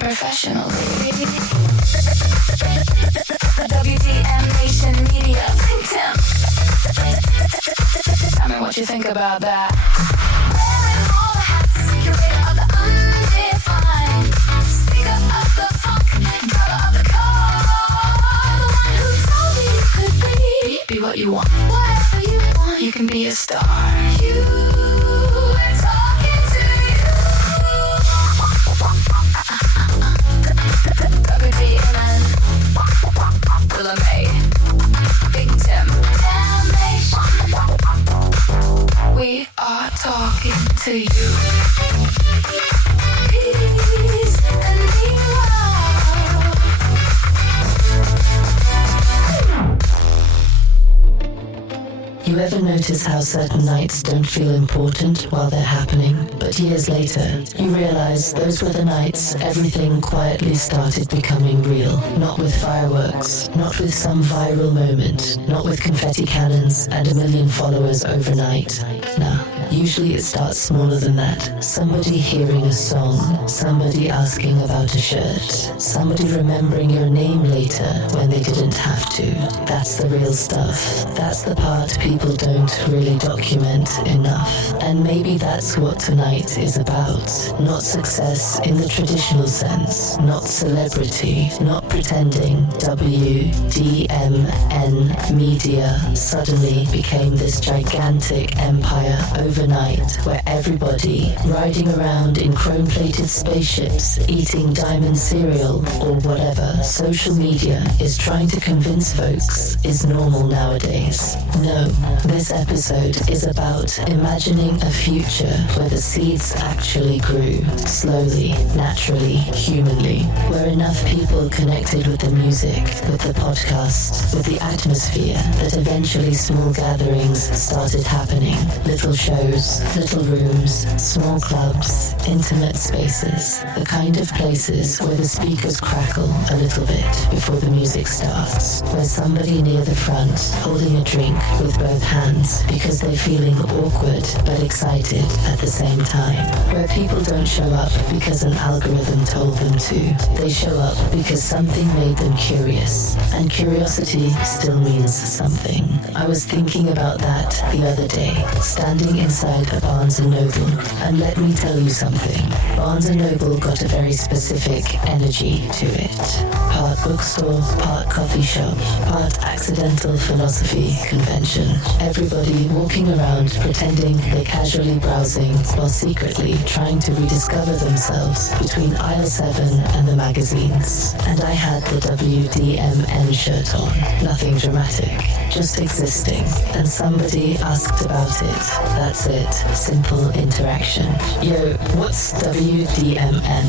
professionally. WDMN MEDIA. Think Tim. Tell me what you think about that. Wearing all the hats, curator of the undefined, speaker of the funk, driver of the car, the one who told me you could be what you want, whatever you want. You can be a star. You are talking to you. WDMN, Willa May, Big Tim, Damnation. We are talking to you. Peace and love. You ever notice how certain nights don't feel important while they're happening, but years later, you realize those were the nights everything quietly started becoming real? Not with fireworks, not with some viral moment, not with confetti cannons and 1 million followers overnight. No. Usually it starts smaller than that. Somebody hearing a song, somebody asking about a shirt, somebody remembering your name later when they didn't have to. That's the real stuff. That's the part people don't really document enough. And maybe that's what tonight is about. Not success in the traditional sense, not celebrity, not pretending. WDMN Media suddenly became this gigantic empire overnight, where everybody riding around in chrome-plated spaceships, eating diamond cereal or whatever social media is trying to convince folks is normal nowadays. No, this episode is about imagining a future where the seeds actually grew, slowly, naturally, humanly, where enough people connected with the music, with the podcast, with the atmosphere, that eventually small gatherings started happening. Little shows, little rooms, small clubs, intimate spaces, the kind of places where the speakers crackle a little bit before the music starts, where somebody near the front holding a drink with both hands because they're feeling awkward but excited at the same time, where people don't show up because an algorithm told them to. They show up because something made them curious, and curiosity still means something. I was thinking about that the other day, standing inside a Barnes & Noble, and let me tell you something. Barnes & Noble got a very specific energy to it. Part bookstore, part coffee shop, part accidental philosophy convention. Everybody walking around pretending they're casually browsing while secretly trying to rediscover themselves between aisle 7 and the magazines. And I had the WDMN shirt on. Nothing dramatic, just existing. And somebody asked about it. That's it. Simple interaction. Yo, what's WDMN?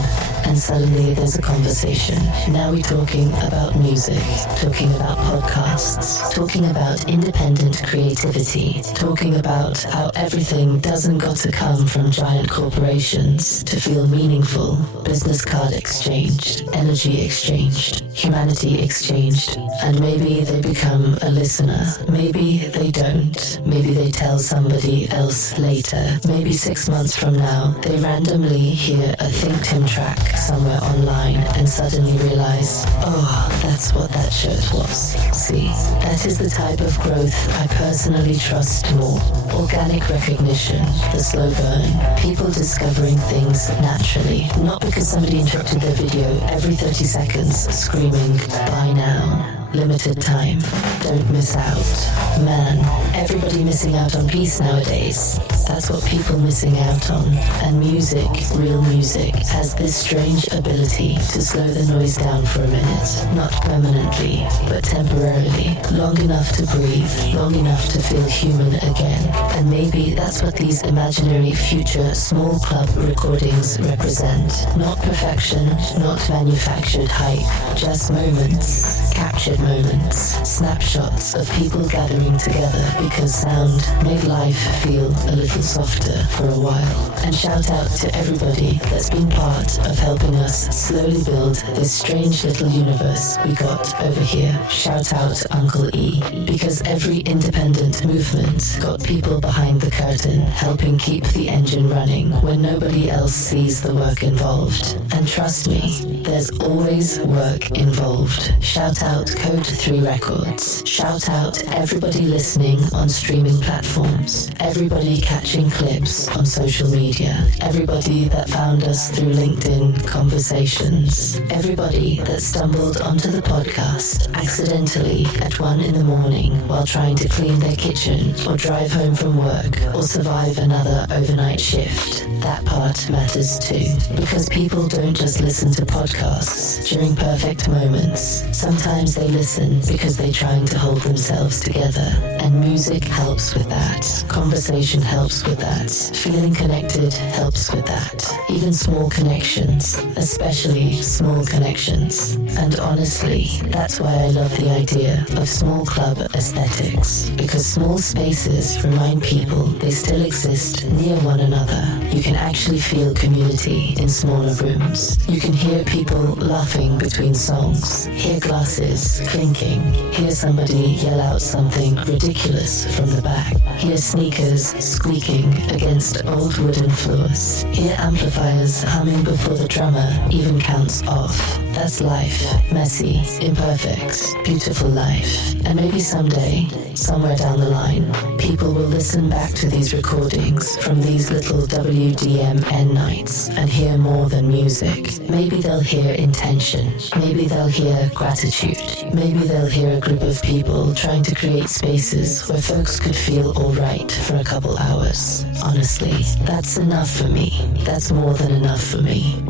And suddenly there's a conversation. Now we're talking about music, talking about podcasts, talking about independent creativity, talking about how everything doesn't got to come from giant corporations to feel meaningful. Business card exchanged, energy exchanged, humanity exchanged, and maybe they become a listener. Maybe they don't. Maybe they tell somebody else later. Maybe 6 months from now, they randomly hear a Think Tim track somewhere online and suddenly realize, oh, that's what that shirt was. See, that is the type of growth I personally trust more. Organic recognition, the slow burn, people discovering things naturally, not because somebody interrupted their video every 30 seconds screaming, buy now. Limited time. Don't miss out. Man, everybody missing out on peace nowadays. That's what people missing out on. And music, real music, has this strange ability to slow the noise down for a minute. Not permanently, but temporarily. Long enough to breathe, long enough to feel human again. And maybe that's what these imaginary future small club recordings represent. Not perfection, not manufactured hype, just moments. Captured moments, snapshots of people gathering together because sound made life feel a little softer for a while. And shout out to everybody that's been part of helping us slowly build this strange little universe we got over here. Shout out Uncle E, because every independent movement got people behind the curtain helping keep the engine running when nobody else sees the work involved. And trust me, there's always work involved. Shout out Code 3 Records. Shout out everybody listening on streaming platforms. Everybody catching clips on social media. Everybody that found us through LinkedIn conversations. Everybody that stumbled onto the podcast accidentally at 1 in the morning while trying to clean their kitchen or drive home from work or survive another overnight shift. That part matters too, because people don't just listen to podcasts during perfect moments. Sometimes they listen because they're trying to hold themselves together, and music helps with that. Conversation helps with that. Feeling connected helps with that. Even small connections, especially small connections. And honestly, that's why I love the idea of small club aesthetics, because small spaces remind people they still exist near one another. You can actually feel community in smaller rooms. You can hear people laughing between songs, hear glasses clinking, hear somebody yell out something ridiculous from the back, hear sneakers squeaking against old wooden floors, hear amplifiers humming before the drummer even counts off. That's life. Messy, imperfect, beautiful life. And maybe someday, somewhere down the line, people will listen back to these recordings from these little WDMN nights and hear more than music. Maybe they'll hear intention. Maybe they'll hear gratitude. Maybe they'll hear a group of people trying to create spaces where folks could feel alright for a couple hours. Honestly, that's enough for me. That's more than enough for me.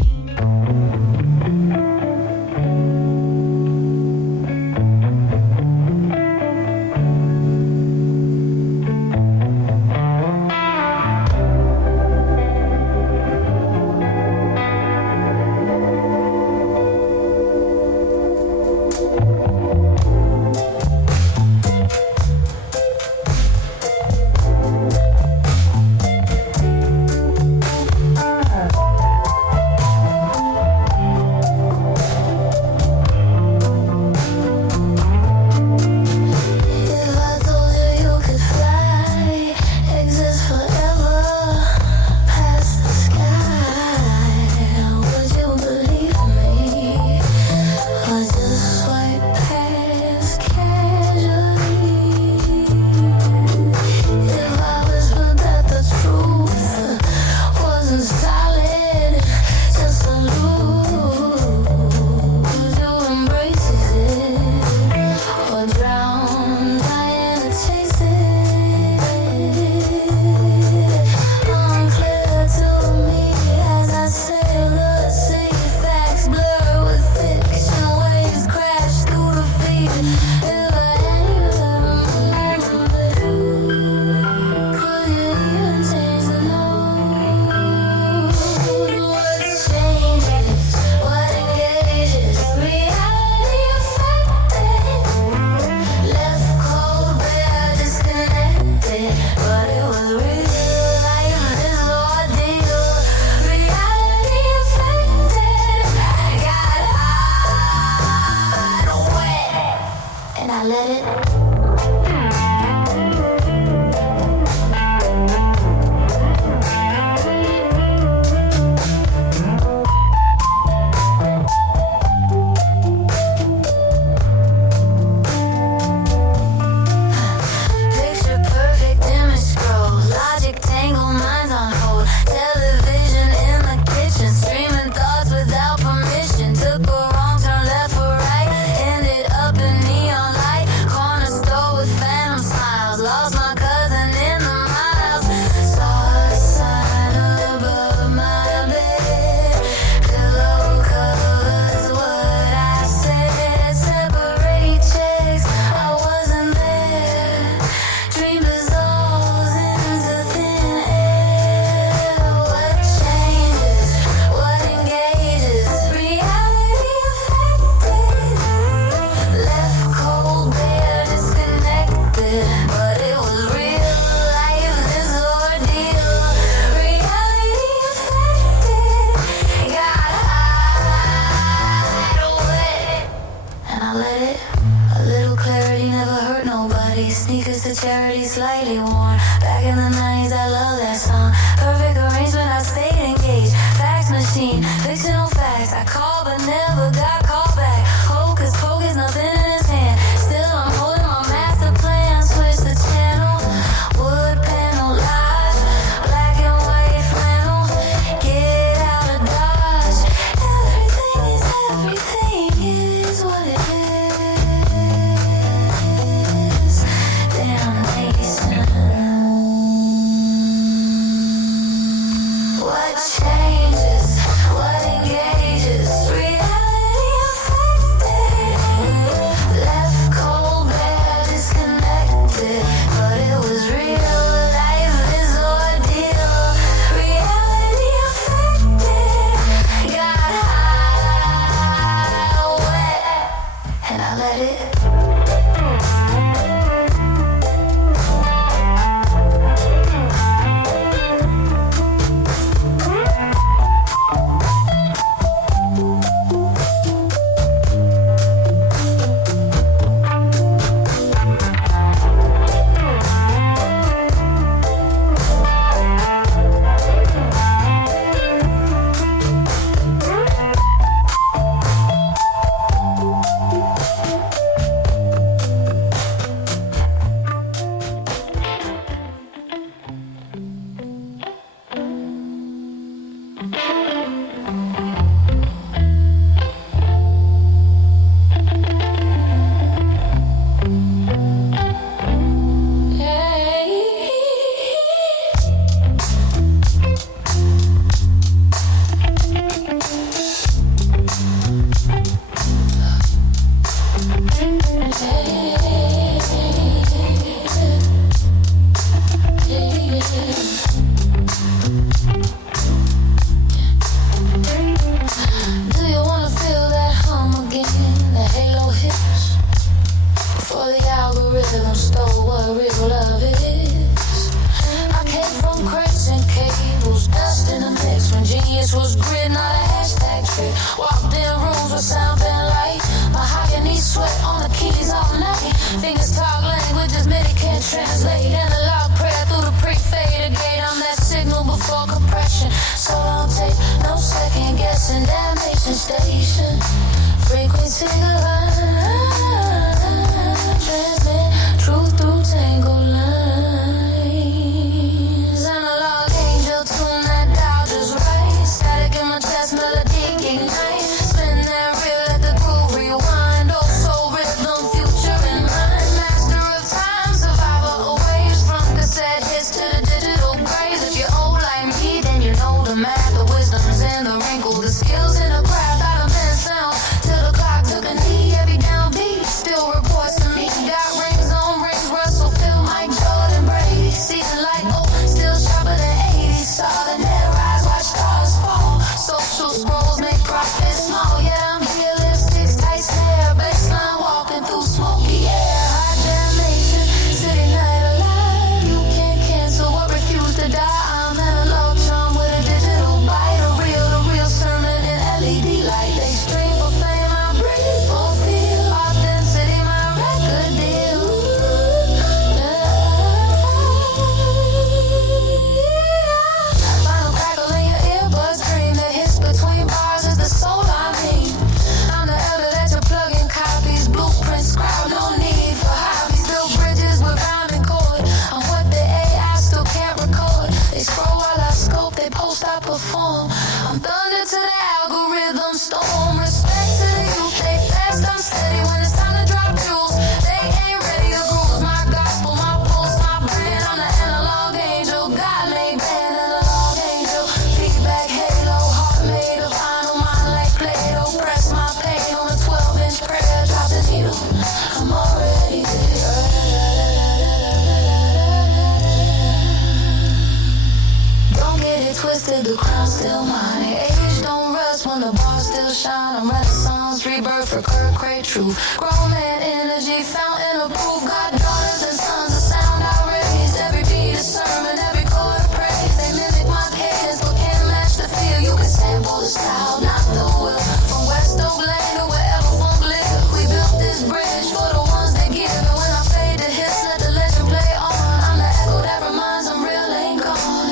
call but never got called back. Hocus pocus, nothing in his hand. Still I'm holding my master plan. Switch the channel, wood panel light, black and white flannel. Get out of Dodge. Everything is what it is. Damnation. What changes? What engages? Reality affected. Left cold, bad, disconnected. But it was real. Life is ordeal. Reality affected. Got high, wet, and I let it. Do you wanna feel that hum again? The halo hits before the algorithm stole what real love is. I came from crates and cables, dust in the mix when genius was grid, not a hashtag trick. Walked in rooms with sound been light, mahogany sweat on the keys all night. Fingers talk languages MIDI can't translate. Analog prayer through the pre-fader gate. I'm that signal before compression. So don't take no second guessing. Damnation station, frequency line, transmit truth through tangled lines. Analog angel, tune that dial just right. Static in my chest, melody ignite. Spin that reel, let the groove rewind. Oh, soul rhythm, future in mind. Master of time, survivor of waves. From cassette hits to the digital graves. If you're old like me, then you know the math. The wisdom's in the wrinkle, the skills in the craft. I done been sound till the clock took a knee. Every downbeat still reports to me. Got rings on rings, Russell, Phil, Mike, Jordan, Brady. Season like oh, still sharper than 80. Saw the net rise, watch stars fall. Social scrolls make profit small. Yeah, I'm here, lipsticks, tight snare, baseline walking through smoky air. Hot damnation, city night alive. You can't cancel what refused to die. I'm analog charm with a digital bite. The real sermon in LED light. They stream for fame, I breathe for feel. Authenticity, my record deal. Final crackle in your earbuds, dream the hits between bars is the soul I mean. I'm the elder that you're plugging copies, blueprints, scribe, no need for hobbies. Build bridges with rhyming chord. I'm what the AI still can't record. They scroll while I scope, they post, I perform. I'm thunder to the algorithm storm. Respect to the youth, they fast, I'm steady when it's time to drop jewels. They ain't ready to bruise my gospel, my pulse, my brand. I'm the analog angel, God made band, analog angel. Feedback halo, heart made of vinyl, mind like Play-Doh. Press my pain on a 12-inch prayer, drop the needle. I'm already there. Don't get it twisted, the crown's still mine. Age don't rust when the bars still shine. I'm Renaissance, rebirth, recur, create truth. Grown man energy, fountain of proof. Got daughters and sons, the sound I raise. Every beat a sermon, every chord a praise. They mimic my cadence, but can't match the feel. You can sample the style, not the will. From West Oak Lane to wherever funk live. We built this bridge for the ones that give. And when I fade the hits, let the legend play on. I'm the echo that reminds them real ain't gone.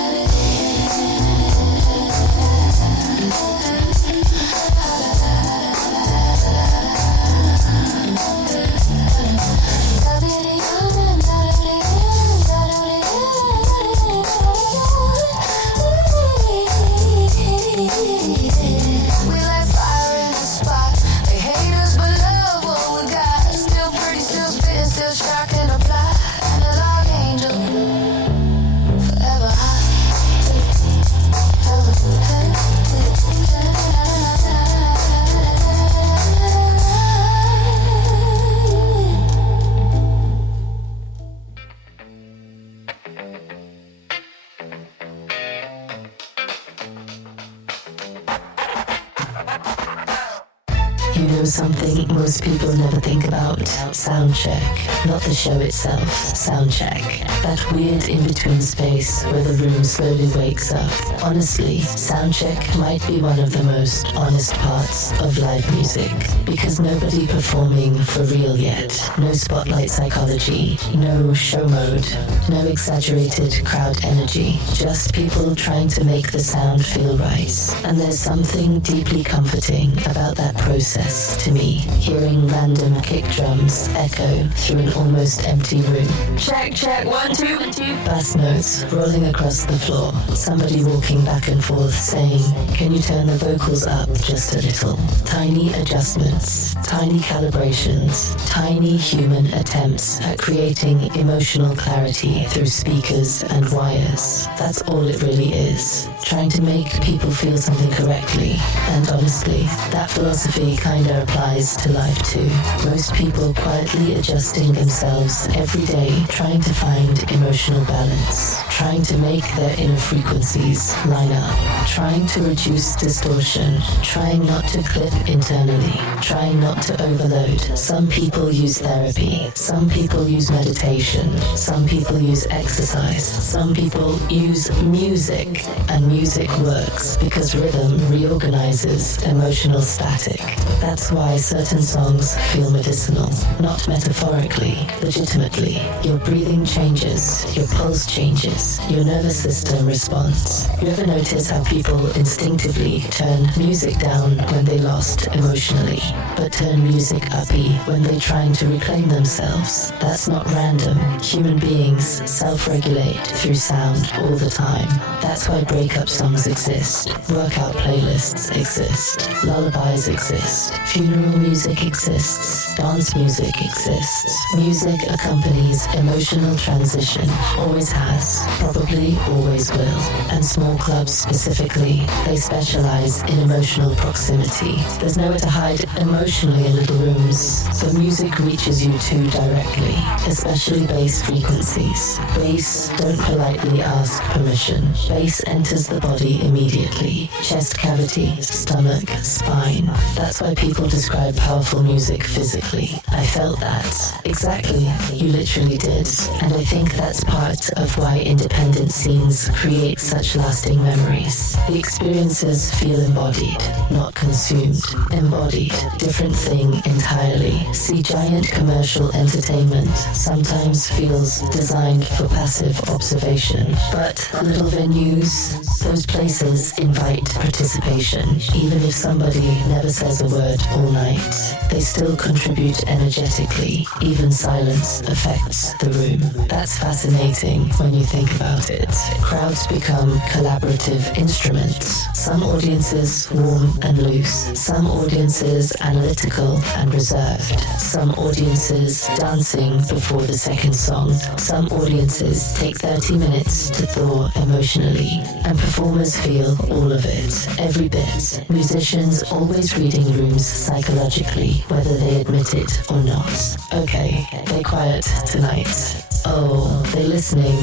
know something most people never think about? Sound check. Not the show itself. Sound check. That weird in-between space where the room slowly wakes up. Honestly, sound check might be one of the most honest parts of live music. Because nobody performing for real yet. No spotlight psychology. No show mode. No exaggerated crowd energy. Just people trying to make the sound feel right. And there's something deeply comforting about that process to me. Hearing random kick drums echo through an almost empty room. Check, check, 1, 2, 1, 2. Bass notes rolling across the floor. Somebody walking back and forth saying, can you turn the vocals up just a little? Tiny adjustments, tiny calibrations, tiny human attempts at creating emotional clarity through speakers and wires. That's all it really is. Trying to make people feel something correctly. And honestly, that philosophy kinda applies to life too. Most people quietly adjusting themselves every day, trying to find emotional balance, trying to make their inner frequencies line up, trying to reduce distortion, trying not to clip internally, trying not to overload. Some people use therapy, some people use meditation, some people use exercise, some people use music, and music works because rhythm reorganizes emotional static. That's why certain songs feel medicinal, not metaphorically, legitimately. Your breathing changes, your pulse changes, your nervous system responds. You ever notice how people instinctively turn music down when they lost emotionally, but turn music uppy when they're trying to reclaim themselves? That's not random. Human beings self-regulate through sound all the time. That's why breakup songs exist, workout playlists exist, lullabies exist, funeral music exists, dance music exists. Music accompanies emotional transition, always has, probably always will. And small clubs specifically, they specialize in emotional proximity. There's nowhere to hide emotionally in little rooms, so music reaches you too directly, especially bass frequencies. Bass don't politely ask permission. Bass enters the body immediately. Chest cavity, stomach, spine. That's why people describe powerful music physically. I felt that. Exactly. You literally did. And I think that's part of why independent scenes create such lasting memories. The experiences feel embodied, not consumed. Embodied. Different thing entirely. See, giant commercial entertainment sometimes feels designed for passive observation. But little venues, those places invite participation. Even if somebody never says a word all night, they still contribute energetically. Even silence affects the room. That's fascinating when you think about it. Crowds become collaborative instruments. Some audiences warm and loose. Some audiences analytical and reserved. Some audiences dancing before the second song. Some audiences take 30 minutes to thaw emotionally. And performers feel all of it, every bit. Musicians always reading rooms psychologically, whether they admit it or not. Okay, they're quiet tonight. Oh, they're listening.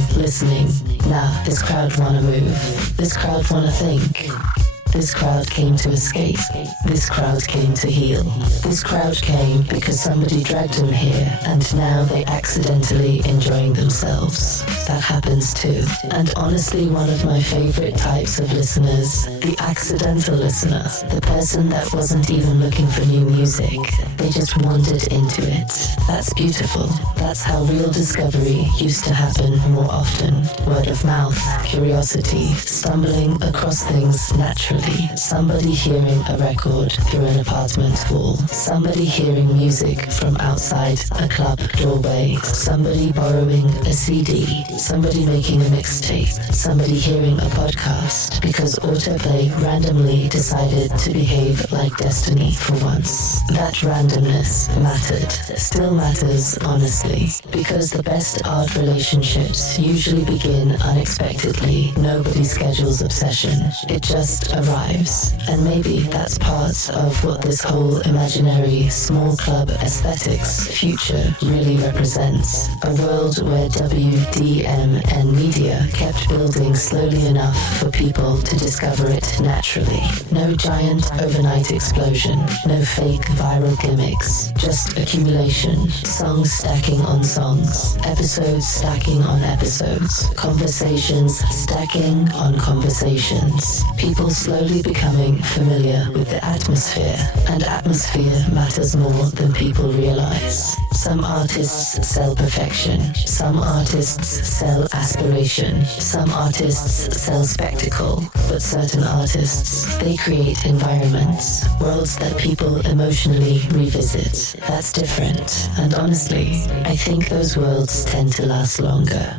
Nah, this crowd wanna move. This crowd wanna think. This crowd came to escape. This crowd came to heal. This crowd came because somebody dragged them here, and now they accidentally enjoying themselves. That happens too. And honestly, one of my favorite types of listeners, the accidental listener, the person that wasn't even looking for new music. They just wandered into it. That's beautiful. That's how real discovery used to happen more often. Word of mouth, curiosity, stumbling across things naturally. Somebody hearing a record through an apartment wall. Somebody hearing music from outside a club doorway. Somebody borrowing a CD. Somebody making a mixtape. Somebody hearing a podcast because autoplay randomly decided to behave like destiny for once. That randomness mattered. Still matters, honestly, because the best art relationships usually begin unexpectedly. Nobody schedules obsession. It just arrives thrives. And maybe that's part of what this whole imaginary small club aesthetics future really represents. A world where WDMN MEDIA kept building slowly enough for people to discover it naturally. No giant overnight explosion, no fake viral gimmicks, just accumulation, songs stacking on songs, episodes stacking on episodes, conversations stacking on conversations, people slowly becoming familiar with the atmosphere, and atmosphere matters more than people realize. Some artists sell perfection, some artists sell aspiration, some artists sell spectacle, but certain artists, they create environments, worlds that people emotionally revisit. That's different, and honestly, I think those worlds tend to last longer.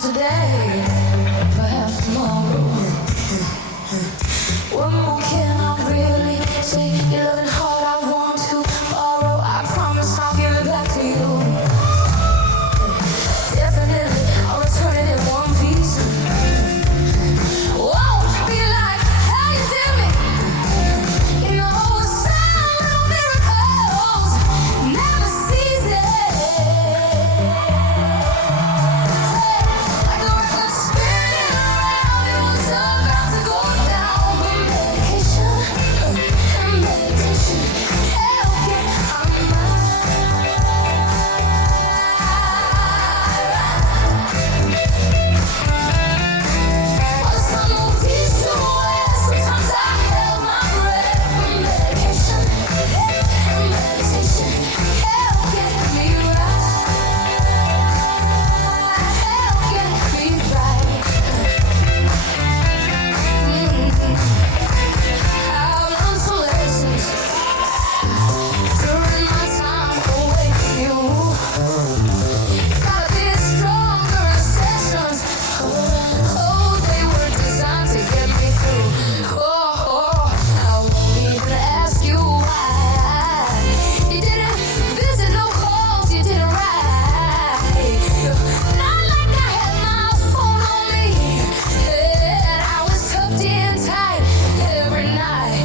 about today, perhaps tomorrow. What more can I really say? You're loving hard, I want to borrow. I promise I'll give it back to you. Definitely, I'll return it in one piece. Whoa, be like, how you do me? You know, some little miracles never cease it. Like the record spinning around, it was about to go down. But medication and meditation help get my mind right. While the sun moves east to west, sometimes I held my breath. But medication and meditation help get me right. Help get me right. I've learned some lessons during my time away from you. Gotta be stronger in sessions. Oh, they were designed to get me through. Oh, I won't even ask you why. You didn't visit, no calls, you didn't write. Not like I had my phone on me, and I was tucked in tight every night.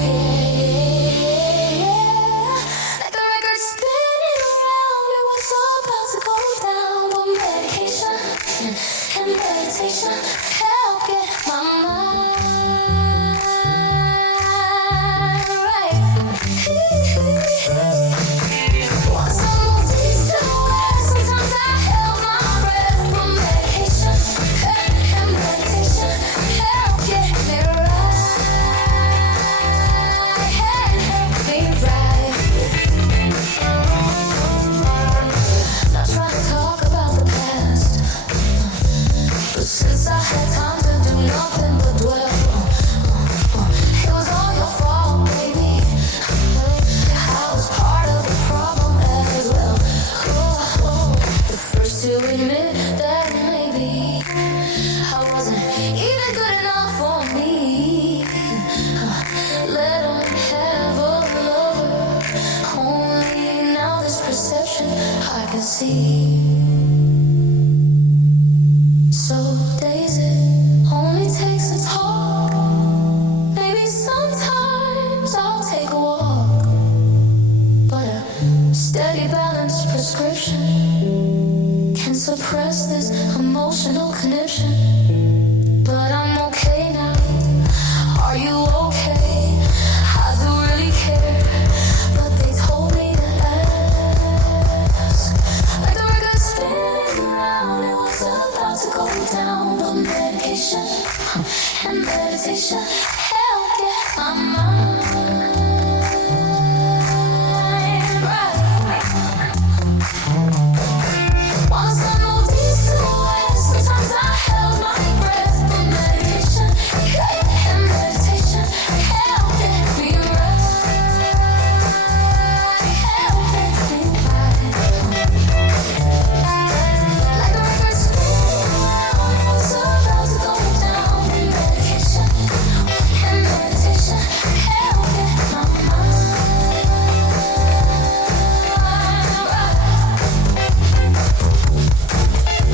Like the record spinning around, it was about to go down. But medication and meditation help get my mind right. Once I moved east to west, sometimes I held my breath. But medication and meditation help get me right. Help me right. Not trying to talk about the past, but since I had time to do nothing but dwell, it was all your fault, baby. I was part of the problem as well. The first to admit that maybe I wasn't even good enough for me. Let him have a lover. Only now this perception I can see. So days it only takes a talk. Maybe sometimes I'll take a walk, but a steady balanced prescription can suppress this emotional conniption. But I'm okay now. Are you okay? I do really care, but they told me to ask. Like the record spinning around, it was about to go down. But medication and meditation help get my mind right. While the sun moved east to west, sometimes I held my breath. But medication and meditation help get me right. Help get me right. Like the record spinning around, it was about to go down. But medication and meditation help get my mind right.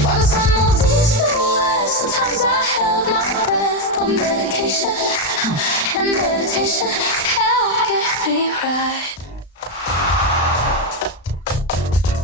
While the sun moved east to west, sometimes I held my breath. But medication and meditation help get me right.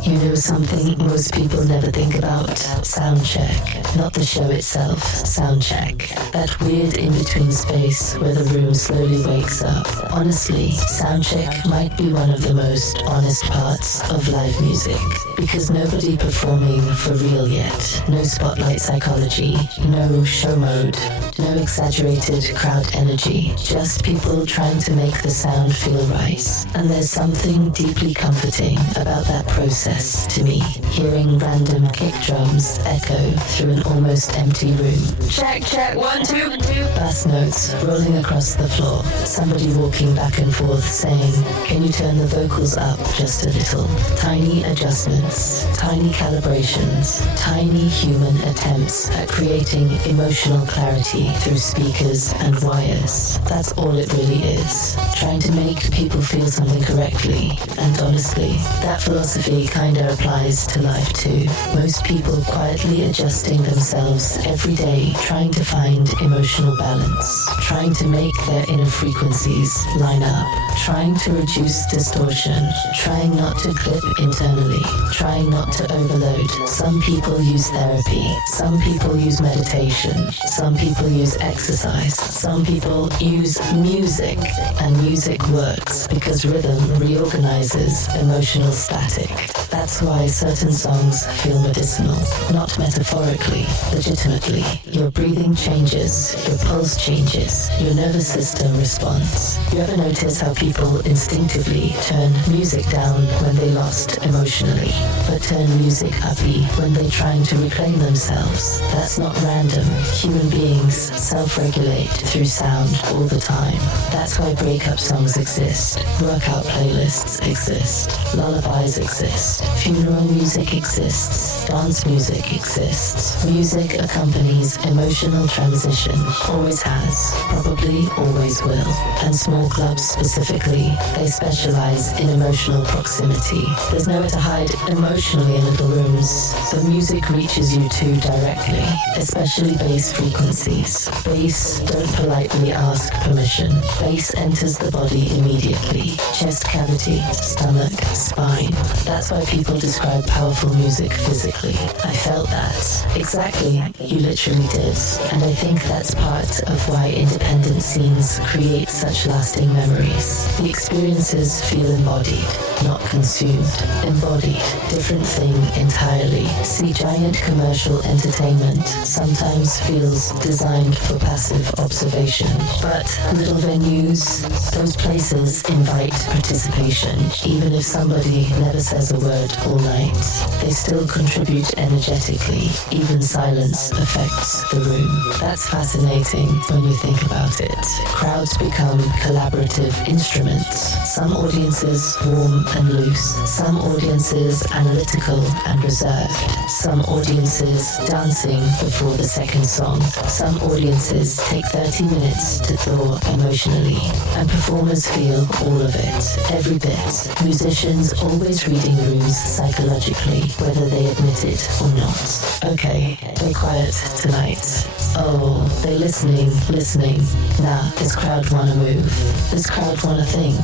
You know something most people never think about? Sound check. Not the show itself, sound check. That weird in-between space where the room slowly wakes up. Honestly, sound check might be one of the most honest parts of live music. Because nobody performing for real yet. No spotlight psychology, no show mode, no exaggerated crowd energy. Just people trying to make the sound feel right. And there's something deeply comforting about that process. process to me, hearing random kick drums echo through an almost empty room. Check, check, 1, 2, 2. Bass notes rolling across the floor. Somebody walking back and forth saying, can you turn the vocals up just a little? Tiny adjustments, tiny calibrations, tiny human attempts at creating emotional clarity through speakers and wires. That's all it really is. Trying to make people feel something correctly. And honestly, that philosophy kinda applies to life too. Most people quietly adjusting themselves every day, trying to find emotional balance, trying to make their inner frequencies line up, trying to reduce distortion, trying not to clip internally, trying not to overload. Some people use therapy, some people use meditation, some people use exercise, some people use music, and music works because rhythm reorganizes emotional static. That's why certain songs feel medicinal, not metaphorically, legitimately. Your breathing changes, your pulse changes, your nervous system responds. You ever notice how people instinctively turn music down when they lost emotionally, but turn music uppy when they're trying to reclaim themselves? That's not random. Human beings self-regulate through sound all the time. That's why breakup songs exist, workout playlists exist, lullabies exist, funeral music exists, dance music exists. Music accompanies emotional transition, always has, probably always will. And small clubs specifically, they specialize in emotional proximity. There's nowhere to hide emotionally in little rooms. The music reaches you too directly, especially bass frequencies. Bass don't politely ask permission. Bass enters the body immediately. Chest cavity, stomach, spine. That's why people describe powerful music physically. I felt that. Exactly, you literally did. And I think that's part of why independent scenes create such lasting memories. The experiences feel embodied, not consumed. Embodied, different thing entirely. See, giant commercial entertainment sometimes feels designed for passive observation. But little venues, those places invite participation. Even if somebody never says a word all night, they still contribute energetically. Even silence affects the room. That's fascinating when you think about it. Crowds become collaborative instruments. Some audiences warm and loose. Some audiences analytical and reserved. Some audiences dancing before the second song. Some audiences take 30 minutes to thaw emotionally. And performers feel all of it, every bit. Musicians always reading rooms psychologically, whether they admit it or not. Okay, they're quiet tonight. Oh, they're listening. Nah, this crowd wanna move. This crowd wanna think.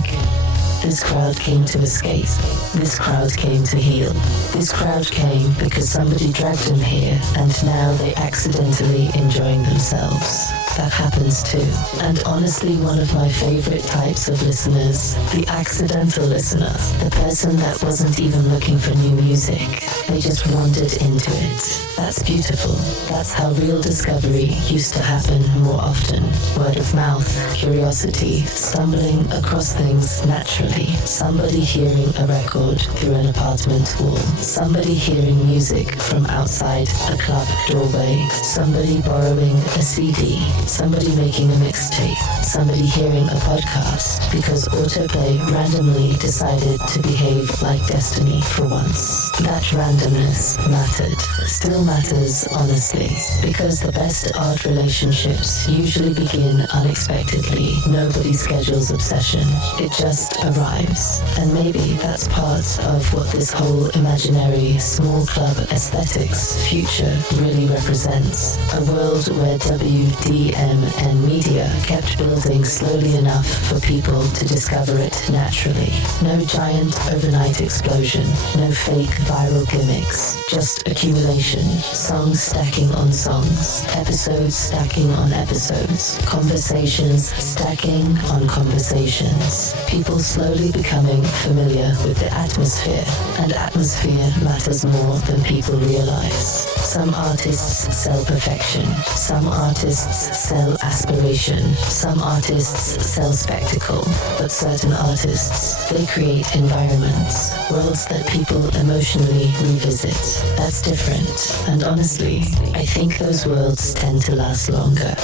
This crowd came to escape. This crowd came to heal. This crowd came because somebody dragged them here, and now they're accidentally enjoying themselves. That happens too. And honestly, one of my favorite types of listeners, the accidental listener, the person that wasn't even looking for new music. They just wandered into it. That's beautiful. That's how real discovery used to happen more often. Word of mouth, curiosity, stumbling across things naturally. Somebody hearing a record through an apartment wall. Somebody hearing music from outside a club doorway. Somebody borrowing a CD. Somebody making a mixtape. Somebody hearing a podcast because autoplay randomly decided to behave like destiny for once. That randomness mattered. Still matters, honestly, because the best art relationships usually begin unexpectedly. Nobody schedules obsession. It just arrives. And maybe that's part of what this whole imaginary small club aesthetics future really represents. A world where WDMN MEDIA kept building slowly enough for people to discover it naturally. No giant overnight explosion, no fake viral gimmicks, just accumulation, songs stacking on songs, episodes stacking on episodes, conversations stacking on conversations. People slowly slowly becoming familiar with the atmosphere, and atmosphere matters more than people realize. Some artists sell perfection, some artists sell aspiration, some artists sell spectacle, but certain artists, they create environments, worlds that people emotionally revisit. That's different, and honestly, I think those worlds tend to last longer.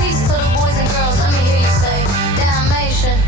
Peace to the boys and girls, let me hear you say, damnation.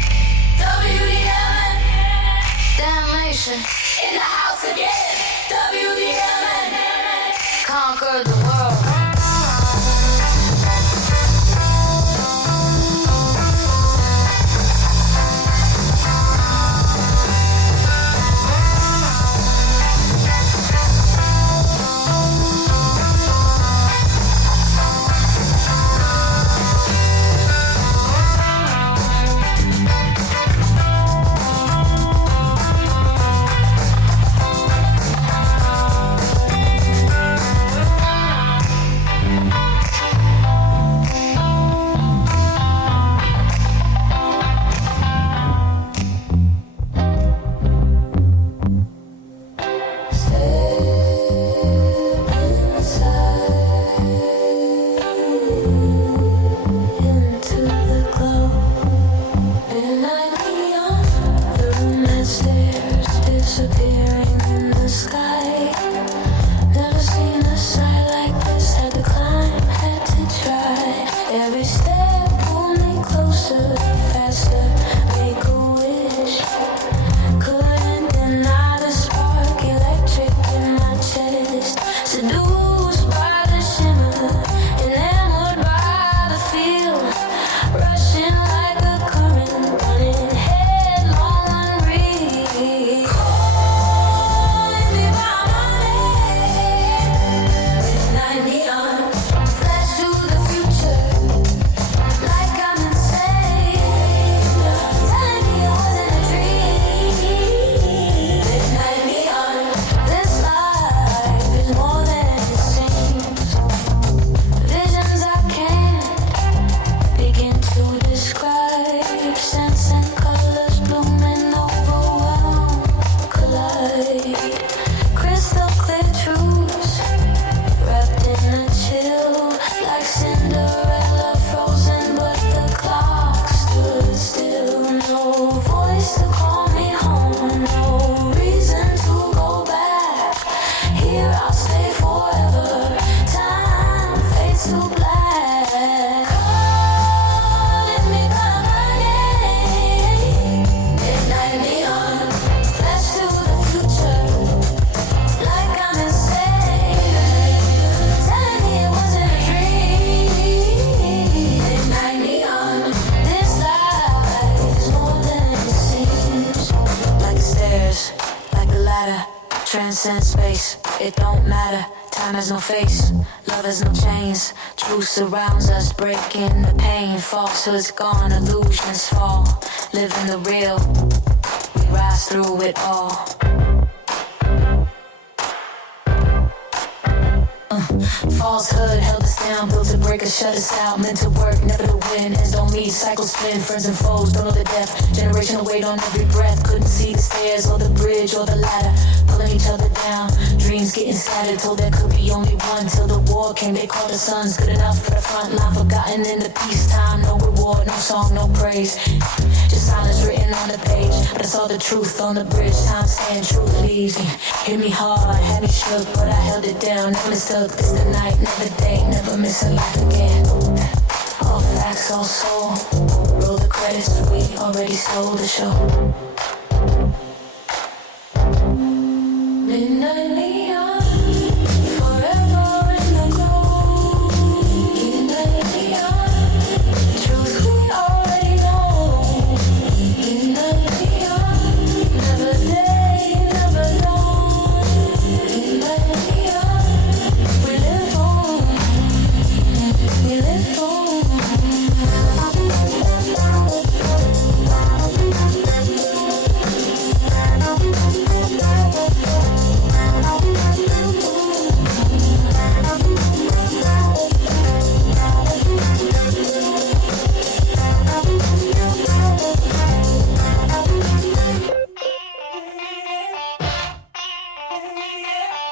transcend space. It don't matter, time has no face, love has no chains. Truth surrounds us, breaking the pain. Falsehoods gone, illusions fall. Living the real, we rise through it all. Falsehood held us down, built to break us, shut us out. Meant to work, never to win. Ends don't meet, cycles spin. Friends and foes don't know the depth. Generational weight on every breath. Couldn't see the stairs or the bridge or the ladder. Pulling each other down, dreams getting scattered. Told there could be only one till the war came. They called the sons good enough for the front line. Forgotten in the peacetime. No reward, no song, no praise. Just silence written on the page. But I saw the truth on the bridge. Time saying truth leaves me. Hit me hard, had me shook, but I held it down. Never mistook. This the night, never day, never miss a life again. All facts, all soul. Roll the credits, we already stole the show. Midnight neon, forever in the glow. Midnight neon, truth we already know. Midnight neon, never day, never dawn. Midnight neon, we live on, we live on.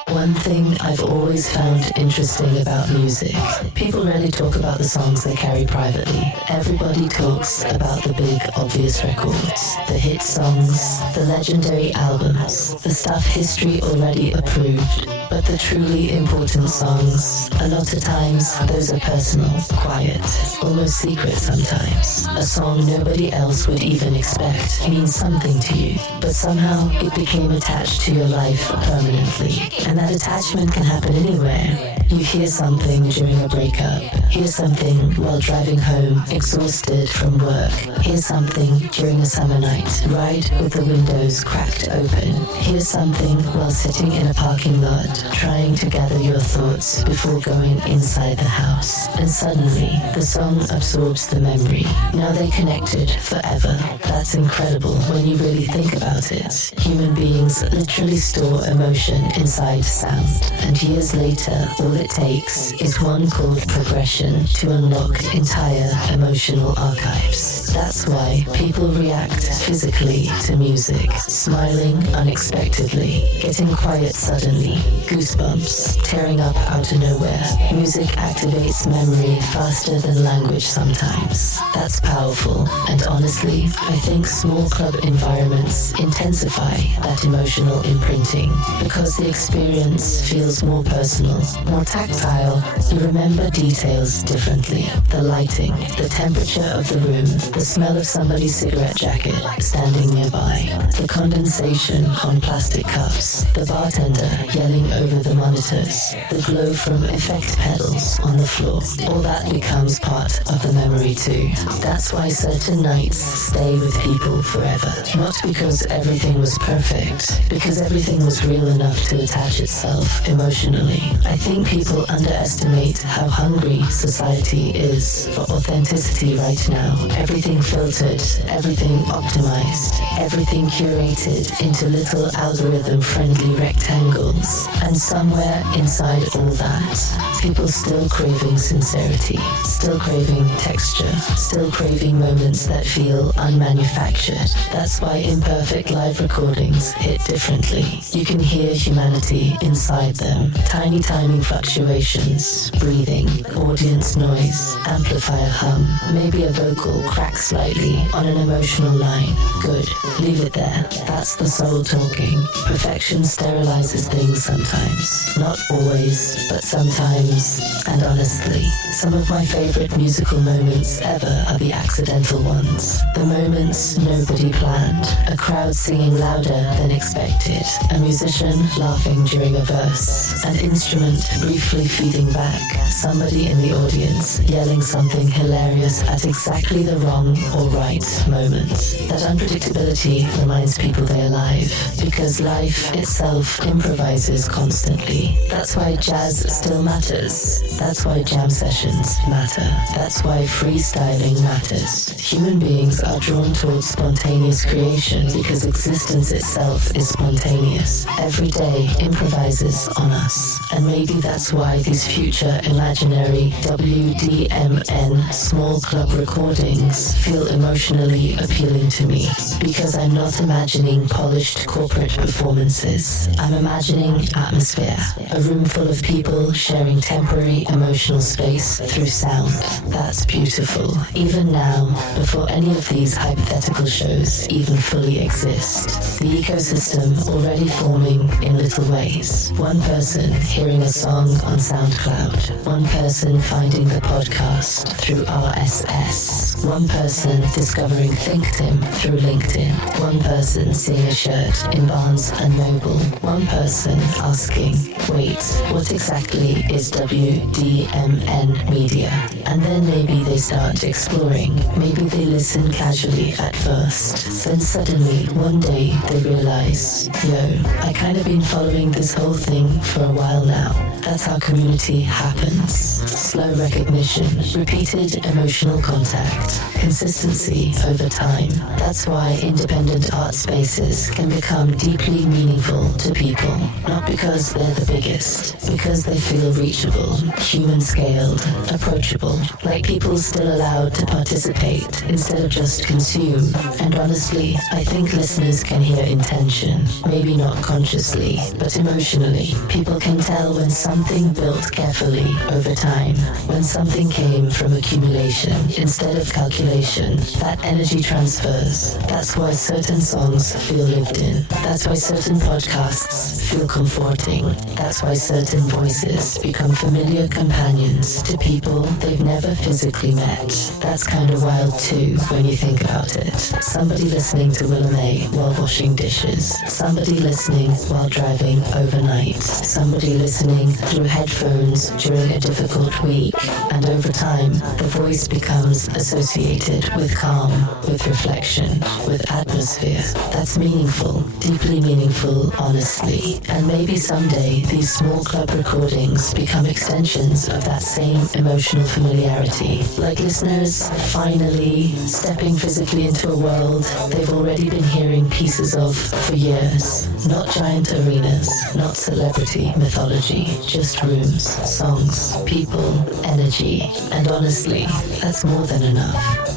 One thing I've always found interesting about music, people rarely talk about the songs they carry privately. Everybody talks about the big, obvious records, the hit songs, the legendary albums, the stuff history already approved. But the truly important songs, a lot of times, those are personal, quiet, almost secret sometimes. A song nobody else would even expect means something to you, but somehow it became attached to your life permanently. And that attachment can happen anywhere. You hear something during a breakup, hear something while driving home, exhausted from work, hear something during a summer night, ride with the windows cracked open, hear something while sitting in a parking lot, trying to gather your thoughts before going inside the house. And suddenly, the song absorbs the memory. Now they're connected forever. That's incredible when you really think about it. Human beings literally store emotion inside sound. And years later, all it takes is one chord progression to unlock entire emotional archives. That's why people react physically to music, smiling unexpectedly, getting quiet suddenly, goosebumps, tearing up out of nowhere. Music activates memory faster than language sometimes. That's powerful, and honestly, I think small club environments intensify that emotional imprinting because the experience feels more personal, more tactile. You remember details differently. The lighting, the temperature of the room, the smell of somebody's cigarette jacket standing nearby, the condensation on plastic cups, the bartender yelling over the monitors, the glow from effect pedals on the floor. All that becomes part of the memory too. That's why certain nights stay with people forever. Not because everything was perfect, because everything was real enough to attach itself emotionally. I think people underestimate how hungry society is for authenticity right now. Everything filtered, everything optimized, everything curated into little algorithm-friendly rectangles. And somewhere inside all that, people still craving sincerity, still craving texture, still craving moments that feel unmanufactured. That's why imperfect live recordings hit differently. You can hear humanity inside them. Tiny timing fluctuations, breathing, audience noise, amplifier hum, maybe a vocal crack slightly on an emotional line. Good, leave it there. That's the soul talking. Perfection sterilizes things sometimes. Not always, but sometimes. And honestly, some of my favorite musical moments ever are the accidental ones. The moments nobody planned. A crowd singing louder than expected. A musician laughing during a verse. An instrument briefly feeding back. Somebody in the audience yelling something hilarious at exactly the wrong or right moment. That unpredictability reminds people they're alive, because life itself improvises constantly. That's why jazz still matters. That's why jam sessions matter. That's why freestyling matters. Human beings are drawn towards spontaneous creation because existence itself is spontaneous. Every day improvises on us. And maybe that's why these future imaginary WDMN small club recordings feel emotionally appealing to me. Because I'm not imagining polished corporate performances. I'm imagining atmosphere. A room full of people sharing temporary emotional space through sound. That's beautiful. Even now, before any of these hypothetical shows even fully exist. The ecosystem already forming in little ways. One person hearing a song on SoundCloud. One person finding the podcast through RSS. One person discovering ThinkTim through LinkedIn. One person seeing a shirt in Barnes and Noble. One person asking, wait, what exactly is WDMN Media? And then maybe they start exploring. Maybe they listen casually at first. Then suddenly, one day, they realize, yo, I kind of been following this whole thing for a while now. That's how community happens. Slow recognition, repeated emotional contact, consistency over time. That's why independent art spaces can become deeply meaningful to people. Not because they're the biggest, because they feel reachable, human-scaled, approachable, like people still allowed to participate instead of just consume. And honestly, I think listeners can hear intention, maybe not consciously, but emotionally. People can tell when something built carefully over time, when something came from accumulation instead of calculation. That energy transfers. That's why certain songs feel lived in. That's why certain podcasts feel comforting. That's why certain voices become familiar companions to people they've never physically met. That's kind of wild too when you think about it. Somebody listening to Willa May while washing dishes. Somebody listening while driving overnight. Somebody listening through headphones during a difficult week. And over time, the voice becomes associated with calm, with reflection, with atmosphere. That's meaningful, deeply meaningful, honestly. And maybe someday these small club recordings become extensions of that same emotional familiarity. Like listeners finally stepping physically into a world they've already been hearing pieces of for years. Not giant arenas, not celebrity mythology, just rooms, songs, people, energy. And honestly, that's more than enough.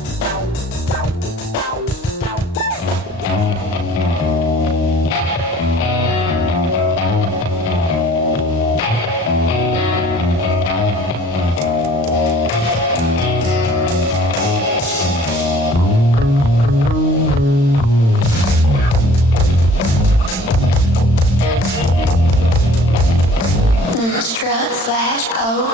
Strut slash pole.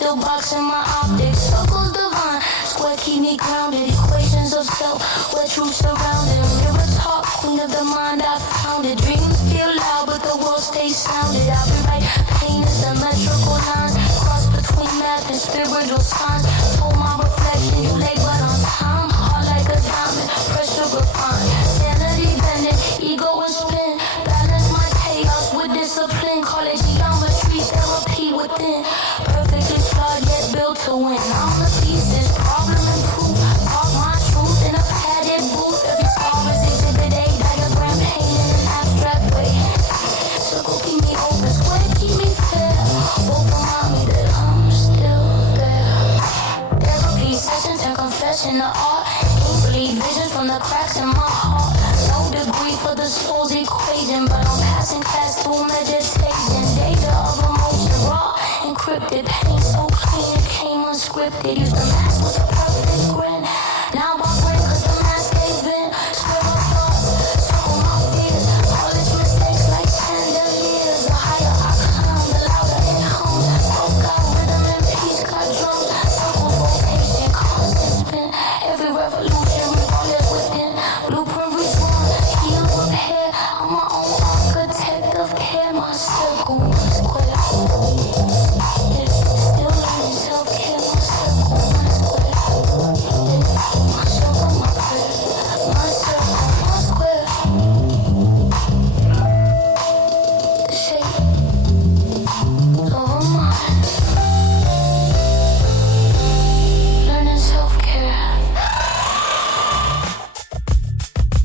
still boxing my optics. Circles divine, square keep me grounded. Equations of self, where truth surrounded. Mirror talk, queen of the mind I founded. Dreams feel loud, but the world stays sounded. I rewrite pain as symmetrical lines. Cross between math and spiritual signs. Told my reflection, you late but on time. Hard like a diamond, pressure refined. Sanity bending, ego and spin. Balance my chaos with discipline. Call it geometry, therapy within. Perfectly flawed yet built to win. I'm the thesis, problem and proof. Talk my truth in a padded booth. Every scar is exhibit A, diagram painted in an abstract way. Circle keep me open, square keep me fair. Both remind me that I'm still there. Therapy sessions and confession to art. Ain't bleed visions from the cracks in my heart. No degree for the soul's equation, but I'm passing class through meditation. Data of emotion raw, encrypted. Pain so clean it came unscripted. Used to mask with a perfect grin. Now I grin cause the mask gave in. Square my thoughts, circle my fears. Polish mistakes like chandeliers. The higher I climb, the louder it hums. Both got rhythm and peace got drums. Circle rotation, constant spin. Every revolution rebellious within. Blueprint reborn, heal, repair. I'm my own architect of care. My circle, my square. Yeah, still learning self-care. My circle, my square. Yeah, my circle, my prayer. My circle, my square. The shape of a mind. Learning self-care.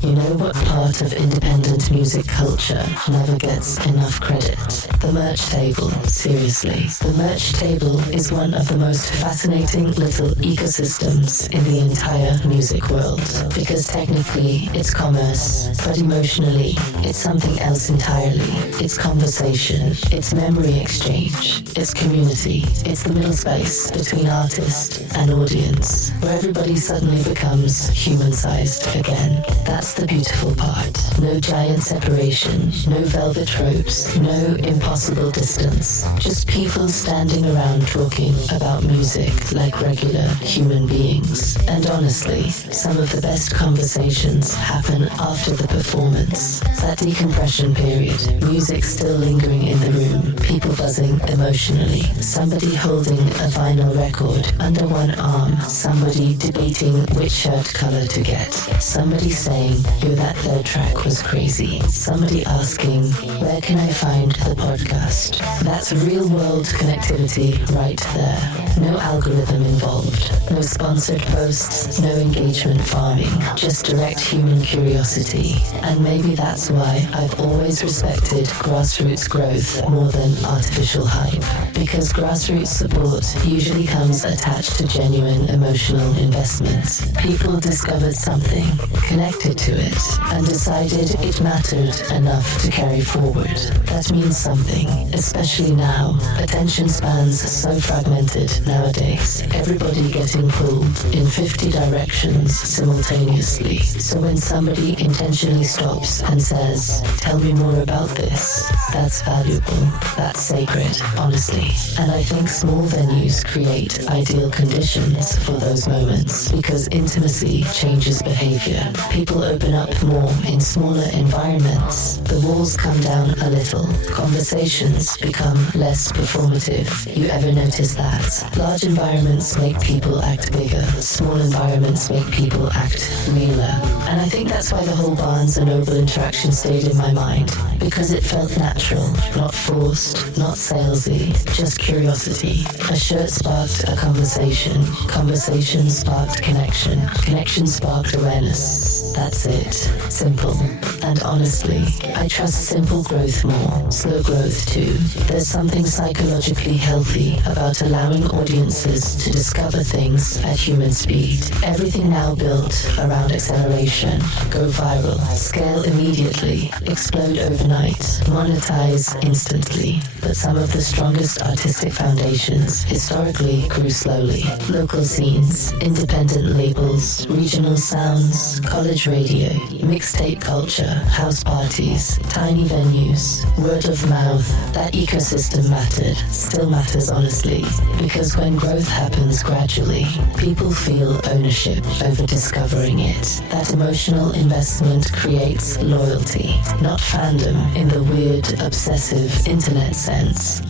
You know what part of independent music culture never gets enough credit? The merch table, seriously. The merch table is one of the most fascinating little ecosystems in the entire music world. Because technically, it's commerce, but emotionally, it's something else entirely. It's conversation, it's memory exchange, it's community, it's the middle space between artist and audience, where everybody suddenly becomes human-sized again. That's the beautiful part. No giant separation, no velvet ropes, no impossible distance. Just people standing around talking about music like regular human beings. And honestly, some of the best conversations happen after the performance. That decompression period, music still lingering in the room, people buzzing emotionally, somebody holding a vinyl record under one arm, somebody debating which shirt color to get, somebody saying, yo, that third track was crazy. Somebody asking, where can I find the podcast? That's real world connectivity right there. No algorithm involved. No sponsored posts, no engagement farming. Just direct human curiosity. And maybe that's why I've always respected grassroots growth more than artificial hype. Because grassroots support usually comes attached to genuine emotional investment. People discovered something, connected to it, and decided it mattered enough to carry forward. That means something, especially now. Attention spans so fragmented nowadays. Everybody getting pulled in 50 directions simultaneously. So when somebody intentionally stops and says, tell me more about this, that's valuable. That's sacred, honestly. And I think small venues create ideal conditions for those moments because intimacy changes behavior. People open up more in smaller environments. The walls come down a little. Conversations become less performative. You ever notice that? Large environments make people act bigger. Small environments make people act realer. And I think that's why the whole Barnes and Noble interaction stayed in my mind. Because it felt natural, not forced, not salesy, just curiosity. A shirt sparked a conversation. Conversation sparked connection. Connection sparked awareness. That's it. Simple. And honestly, I trust simple growth more. Slow growth too. There's something psychologically healthy about allowing audiences to discover things at human speed. Everything now built around acceleration. Go viral. Scale immediately. Explode overnight. Monetize instantly. but some of the strongest artistic foundations historically grew slowly. Local scenes, independent labels, regional sounds, college radio, mixtape culture, house parties, tiny venues, word of mouth. That ecosystem mattered, still matters honestly, because when growth happens gradually, people feel ownership over discovering it. That emotional investment creates loyalty, not fandom in the weird, obsessive internet sense.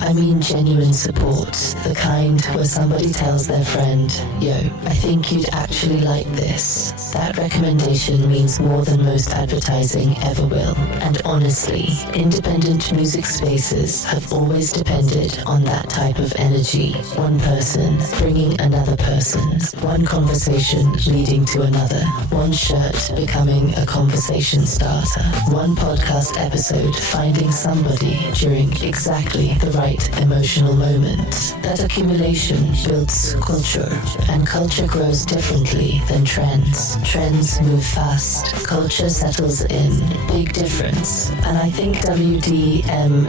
I mean genuine support, the kind where somebody tells their friend, yo, I think you'd actually like this. That recommendation means more than most advertising ever will. And honestly, independent music spaces have always depended on that type of energy. One person bringing another person, one conversation leading to another, one shirt becoming a conversation starter, one podcast episode finding somebody during exactly the right emotional moment. That accumulation builds culture, and culture grows differently than trends. Trends move fast, culture settles in. Big difference. And I think WDMN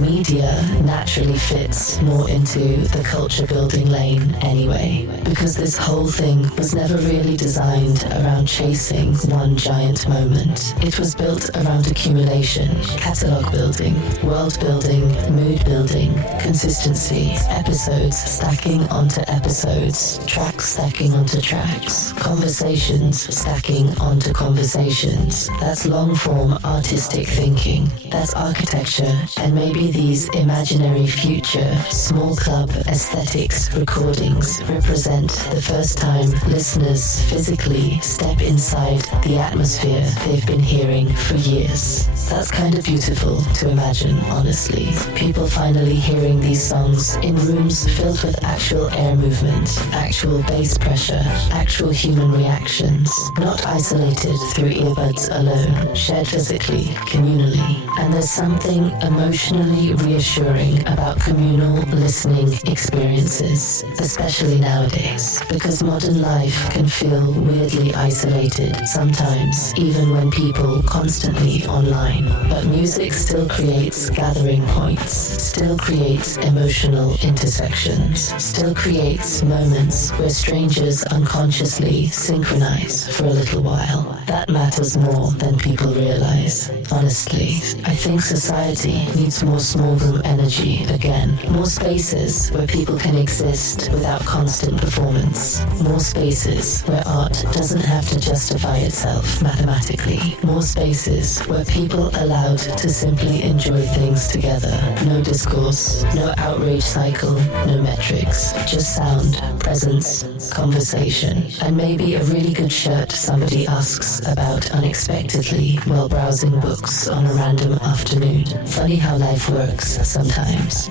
Media naturally fits more into the culture building lane anyway, because this whole thing was never really designed around chasing one giant moment. It was built around accumulation, catalog building, world building, mood building, consistency, episodes stacking onto episodes, tracks stacking onto tracks, conversations stacking onto conversations. That's long form artistic thinking. That's architecture, and maybe these imaginary future small club aesthetics recordings represent the first time listeners physically step inside the atmosphere they've been hearing for years. That's kind of beautiful to imagine, honestly. People finally hearing these songs in rooms filled with actual air movement, actual bass pressure, actual human reactions, not isolated through earbuds alone, shared physically, communally. And there's something emotionally reassuring about communal listening experiences, especially nowadays, because modern life can feel weirdly isolated sometimes, even when people constantly online. But music still creates gathering points, still creates emotional intersections, still creates moments where strangers unconsciously synchronize for a little while. That matters more than people realize. Honestly, I think society needs more small room energy again. More spaces where people can exist without constant performance. More spaces where art doesn't have to justify itself mathematically. More spaces where people allowed to simply enjoy things together. No discourse, no outrage cycle, no metrics. Just sound, presence, conversation, and maybe a really good shirt somebody asks about unexpectedly while browsing books on a random afternoon. Funny how life works sometimes.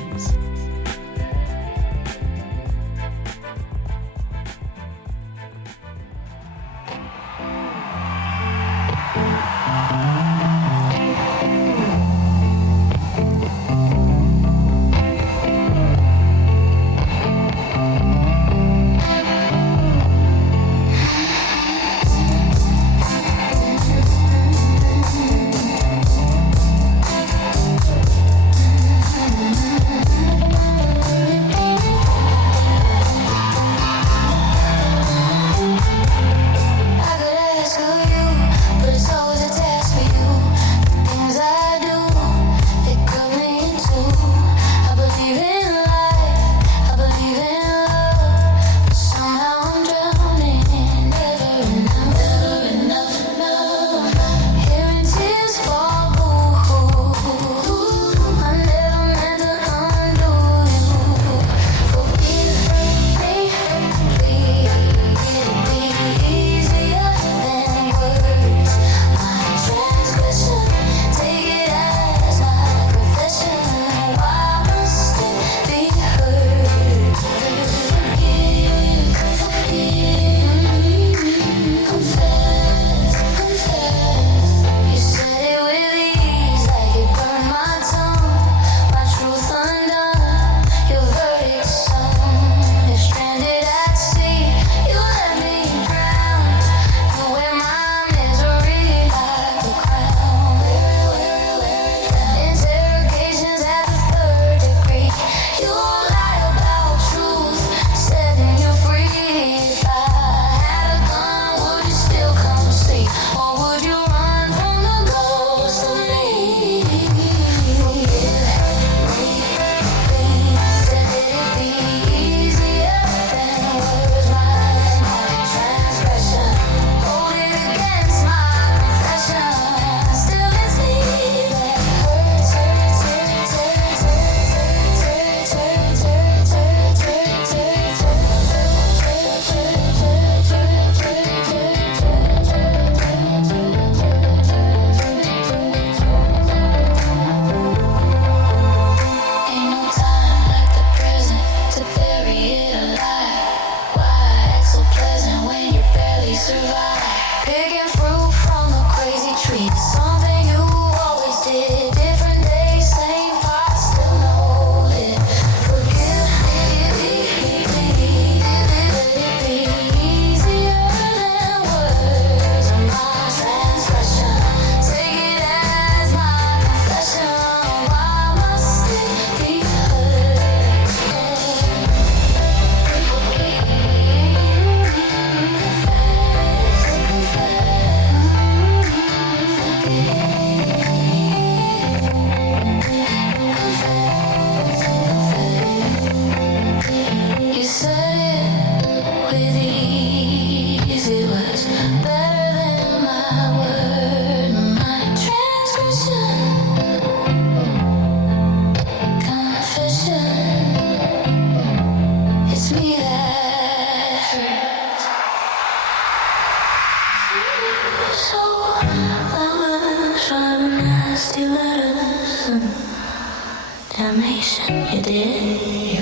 Dalmatian, you did?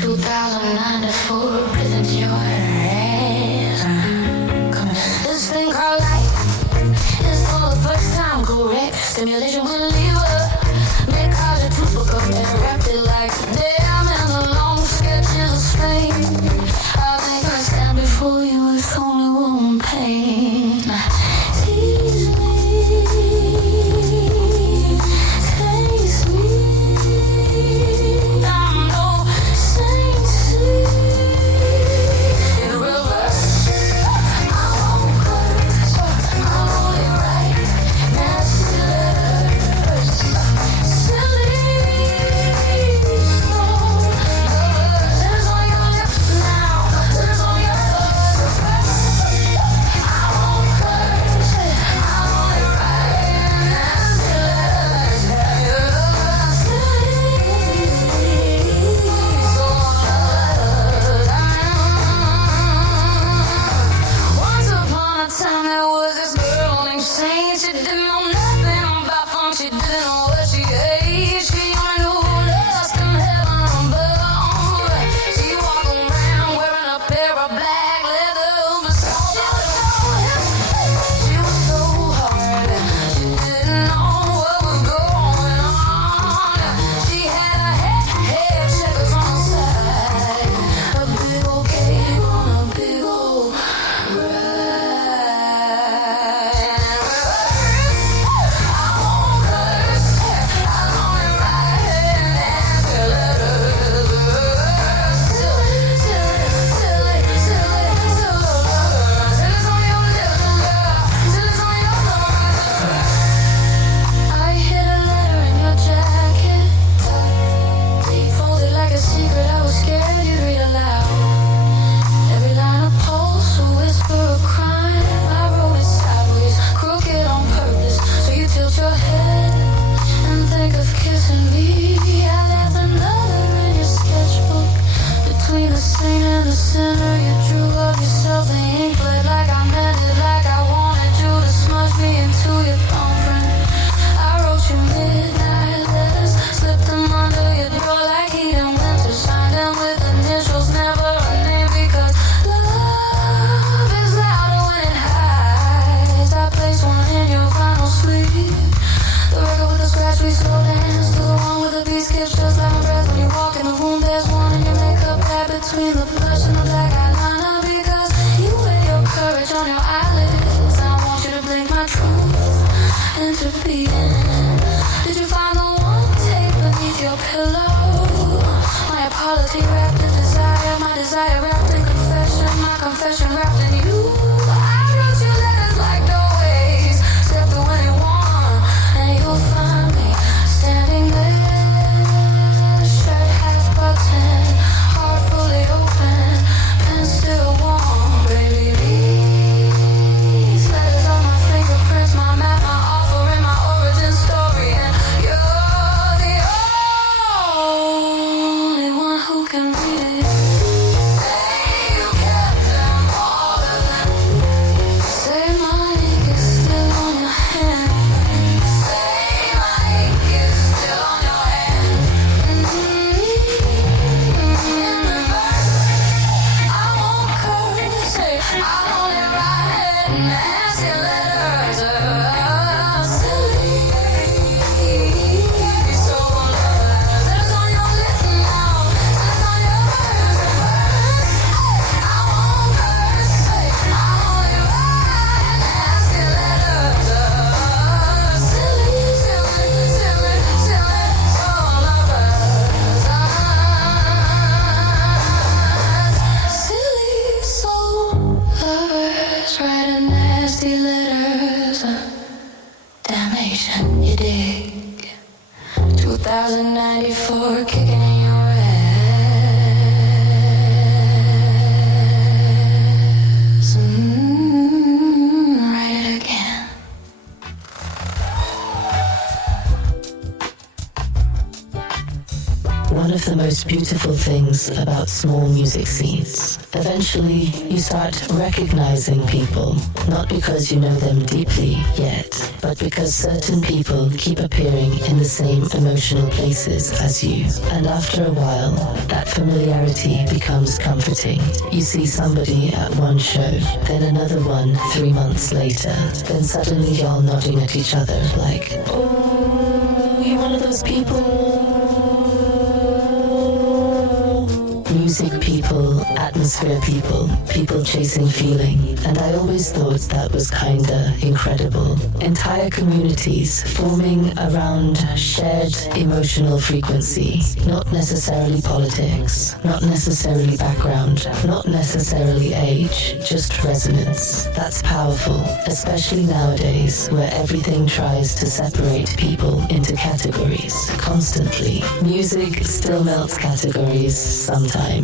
2009 to 4, present your ass. Come on. This thing called life is for the first time correct. Stimulation will leave her. May cause your tooth book up and wrapped it like damn in the long sketches of Spain. I think I stand before you with only one pain. Tease me, taste me. I'm no saint. In reverse, I won't curse. I'll only write nasty letters. Silly song. Letters on your lips now. Letters on your lips. I won't curse. I'll only write nasty letters. Once upon a time there was this girl named Saint. She didn't know nothing about funk. She didn't know what she ate. She only knew lust and heaven above. She walked around wearing a pair of black leathers, but she was so hip. She was so hard. She didn't know what was going on. She had a head checkers on the side, a big old cape on a big old I hid a letter in your jacket, folded like a secret. I was scared you'd read aloud. Every line a pulse, a whisper, a crime. I wrote it sideways, crooked on purpose, so you tilt your head and think of kissing me. I left another in your sketchbook. Between the saint and the sinner, you drew of yourself the ink bled like I meant it, like I wanted you to smudge me into your thumbprint. I wrote you midnight letters, slipped them under your door like heat in winter, signed them with initials, never a name, because love is louder when it hides. I placed one in your vinyl sleeve, the record with the scratch, we slow dance to the one with the beat skips just like my breath. When you walk in the room, there's one in your makeup bag between the blush and the black eyeliner, because you wear your courage on your eyelids. I want you to blink my truth into being. Did you find the one tape beneath your pillow? My apology wrapped in desire, my desire wrapped in confession, my confession wrapped in you. I wrote you letters like doorways, step through anyone, and you'll find me standing there, shirt half buttoned, heart fully open, pen still warm, baby. These letters are my fingerprints, my map, my offering, my origin story, and you're the only one who can read it. Say you kept them all. most beautiful things about small music scenes. Eventually, you start recognizing people, not because you know them deeply yet, but because certain people keep appearing in the same emotional places as you. And after a while, that familiarity becomes comforting. You see somebody at one show, then another one 3 months later, then suddenly y'all nodding at each other like, oh, you one of those people? Music people, atmosphere people, people chasing feeling. And I always thought that was kinda incredible. Entire communities forming around shared emotional frequency, not necessarily politics, not necessarily background, not necessarily age, just resonance. That's powerful, especially nowadays where everything tries to separate people into categories constantly. Music still melts categories sometimes.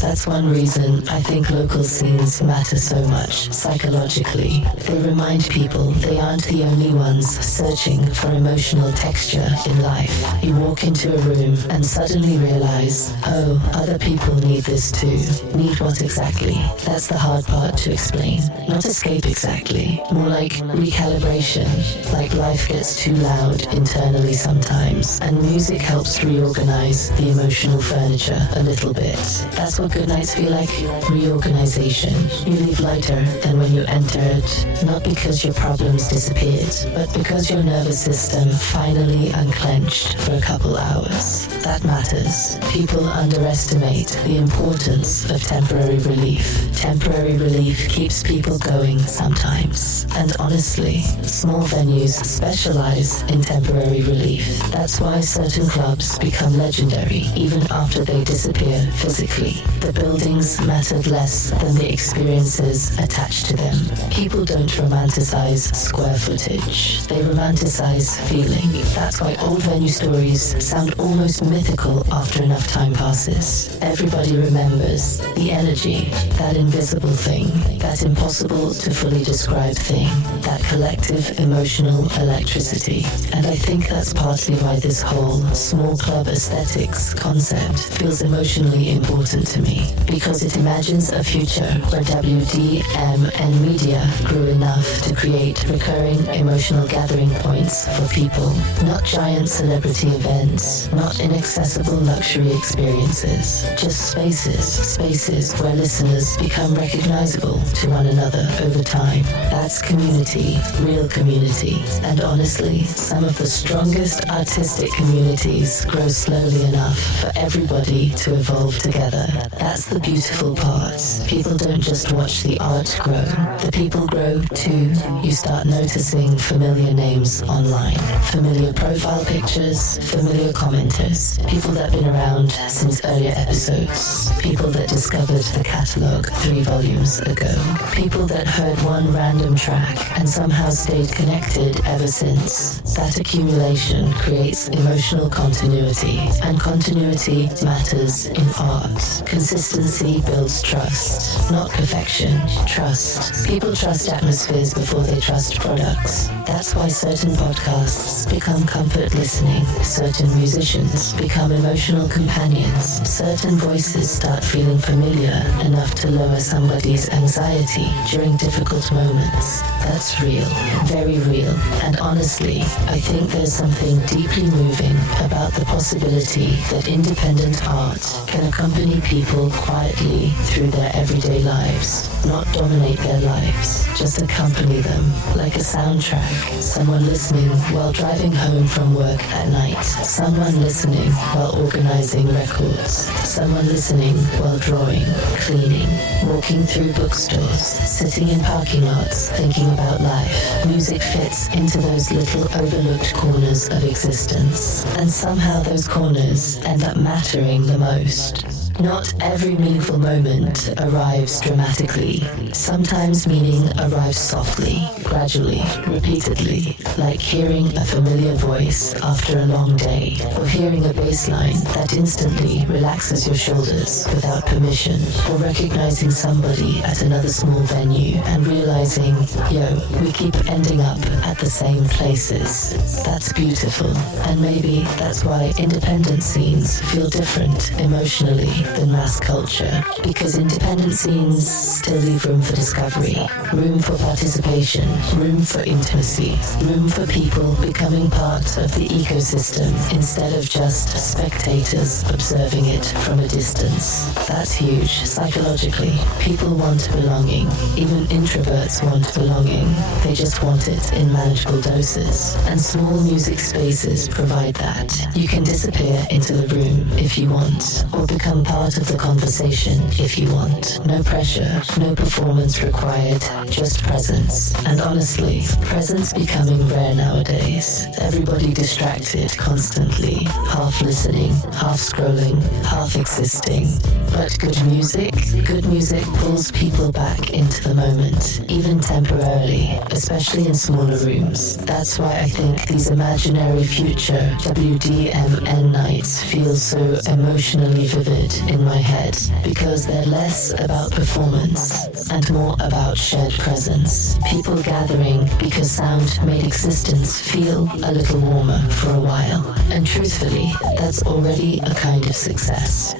That's one reason I think local scenes matter so much psychologically. They remind people they aren't the only ones searching for emotional texture in life. You walk into a room and suddenly realize, oh, other people need this too. Need what exactly? That's the hard part to explain. Not escape exactly, more like recalibration. Like life gets too loud internally sometimes, and music helps reorganize the emotional furniture a little bit. That's what good nights feel like, reorganization. You leave lighter than when you entered, not because your problems disappeared, but because your nervous system finally unclenched for a couple hours. That matters. People underestimate the importance of temporary relief. Temporary relief keeps people going sometimes. And honestly, small venues specialize in temporary relief. That's why certain clubs become legendary even after they disappear physically. The buildings mattered less than the experiences attached to them. People don't romanticize square footage. They romanticize feeling. That's why old venue stories sound almost mythical after enough time passes. Everybody remembers the energy, that invisible thing, that impossible to fully describe thing, that collective emotional electricity. And I think that's partly why this whole small club aesthetics concept feels emotionally important to me, because it imagines a future where WDMN MEDIA grew enough to create recurring emotional gathering points for people, not giant celebrity events, not inaccessible luxury experiences, just spaces where listeners become recognizable to one another over time. That's community, real community. And honestly, some of the strongest artistic communities grow slowly enough for everybody to evolve together. That's the beautiful part. People don't just watch the art grow. The people grow too. You start noticing familiar names online, familiar profile pictures, familiar commenters, people that have been around since earlier episodes, people that discovered the catalogue 3 volumes ago, people that heard one random track and somehow stayed connected ever since. That accumulation creates emotional continuity, and continuity matters in art. Consistency builds trust, not perfection, trust. People trust atmospheres before they trust products. That's why certain podcasts become comfort listening, certain musicians become emotional companions, certain voices start feeling familiar enough to lower somebody's anxiety during difficult moments. That's real, very real. And honestly, I think there's something deeply moving about the possibility that independent art can accompany people quietly through their everyday lives, not dominate their lives, just accompany them like a soundtrack. Someone listening while driving home from work at night, someone listening while organizing records, someone listening while drawing, cleaning, walking through bookstores, sitting in parking lots, thinking about life. Music fits into those little overlooked corners of existence, and somehow those corners end up mattering the most. Not every meaningful moment arrives dramatically. Sometimes meaning arrives softly, gradually, repeatedly, like hearing a familiar voice after a long day, or hearing a bass line that instantly relaxes your shoulders without permission, or recognizing somebody at another small venue and realizing, yo, we keep ending up at the same places. That's beautiful, and maybe that's why independent scenes feel different emotionally than mass culture, because independent scenes still leave room for discovery, room for participation, room for intimacy, room for people becoming part of the ecosystem instead of just spectators observing it from a distance. That's huge psychologically. People want belonging. Even introverts want belonging. They just want it in manageable doses. And small music spaces provide that. You can disappear into the room if you want, or become part of the conversation if you want. No pressure, no performance required, just presence. And honestly, presence becoming rare nowadays. Everybody distracted constantly, half listening, half scrolling, half existing. But good music pulls people back into the moment, even temporarily, especially in smaller rooms. That's why I think these imaginary future WDMN nights feel so emotionally vivid in my head, because they're less about performance and more about shared presence. People gathering because sound made existence feel a little warmer for a while. And truthfully, that's already a kind of success.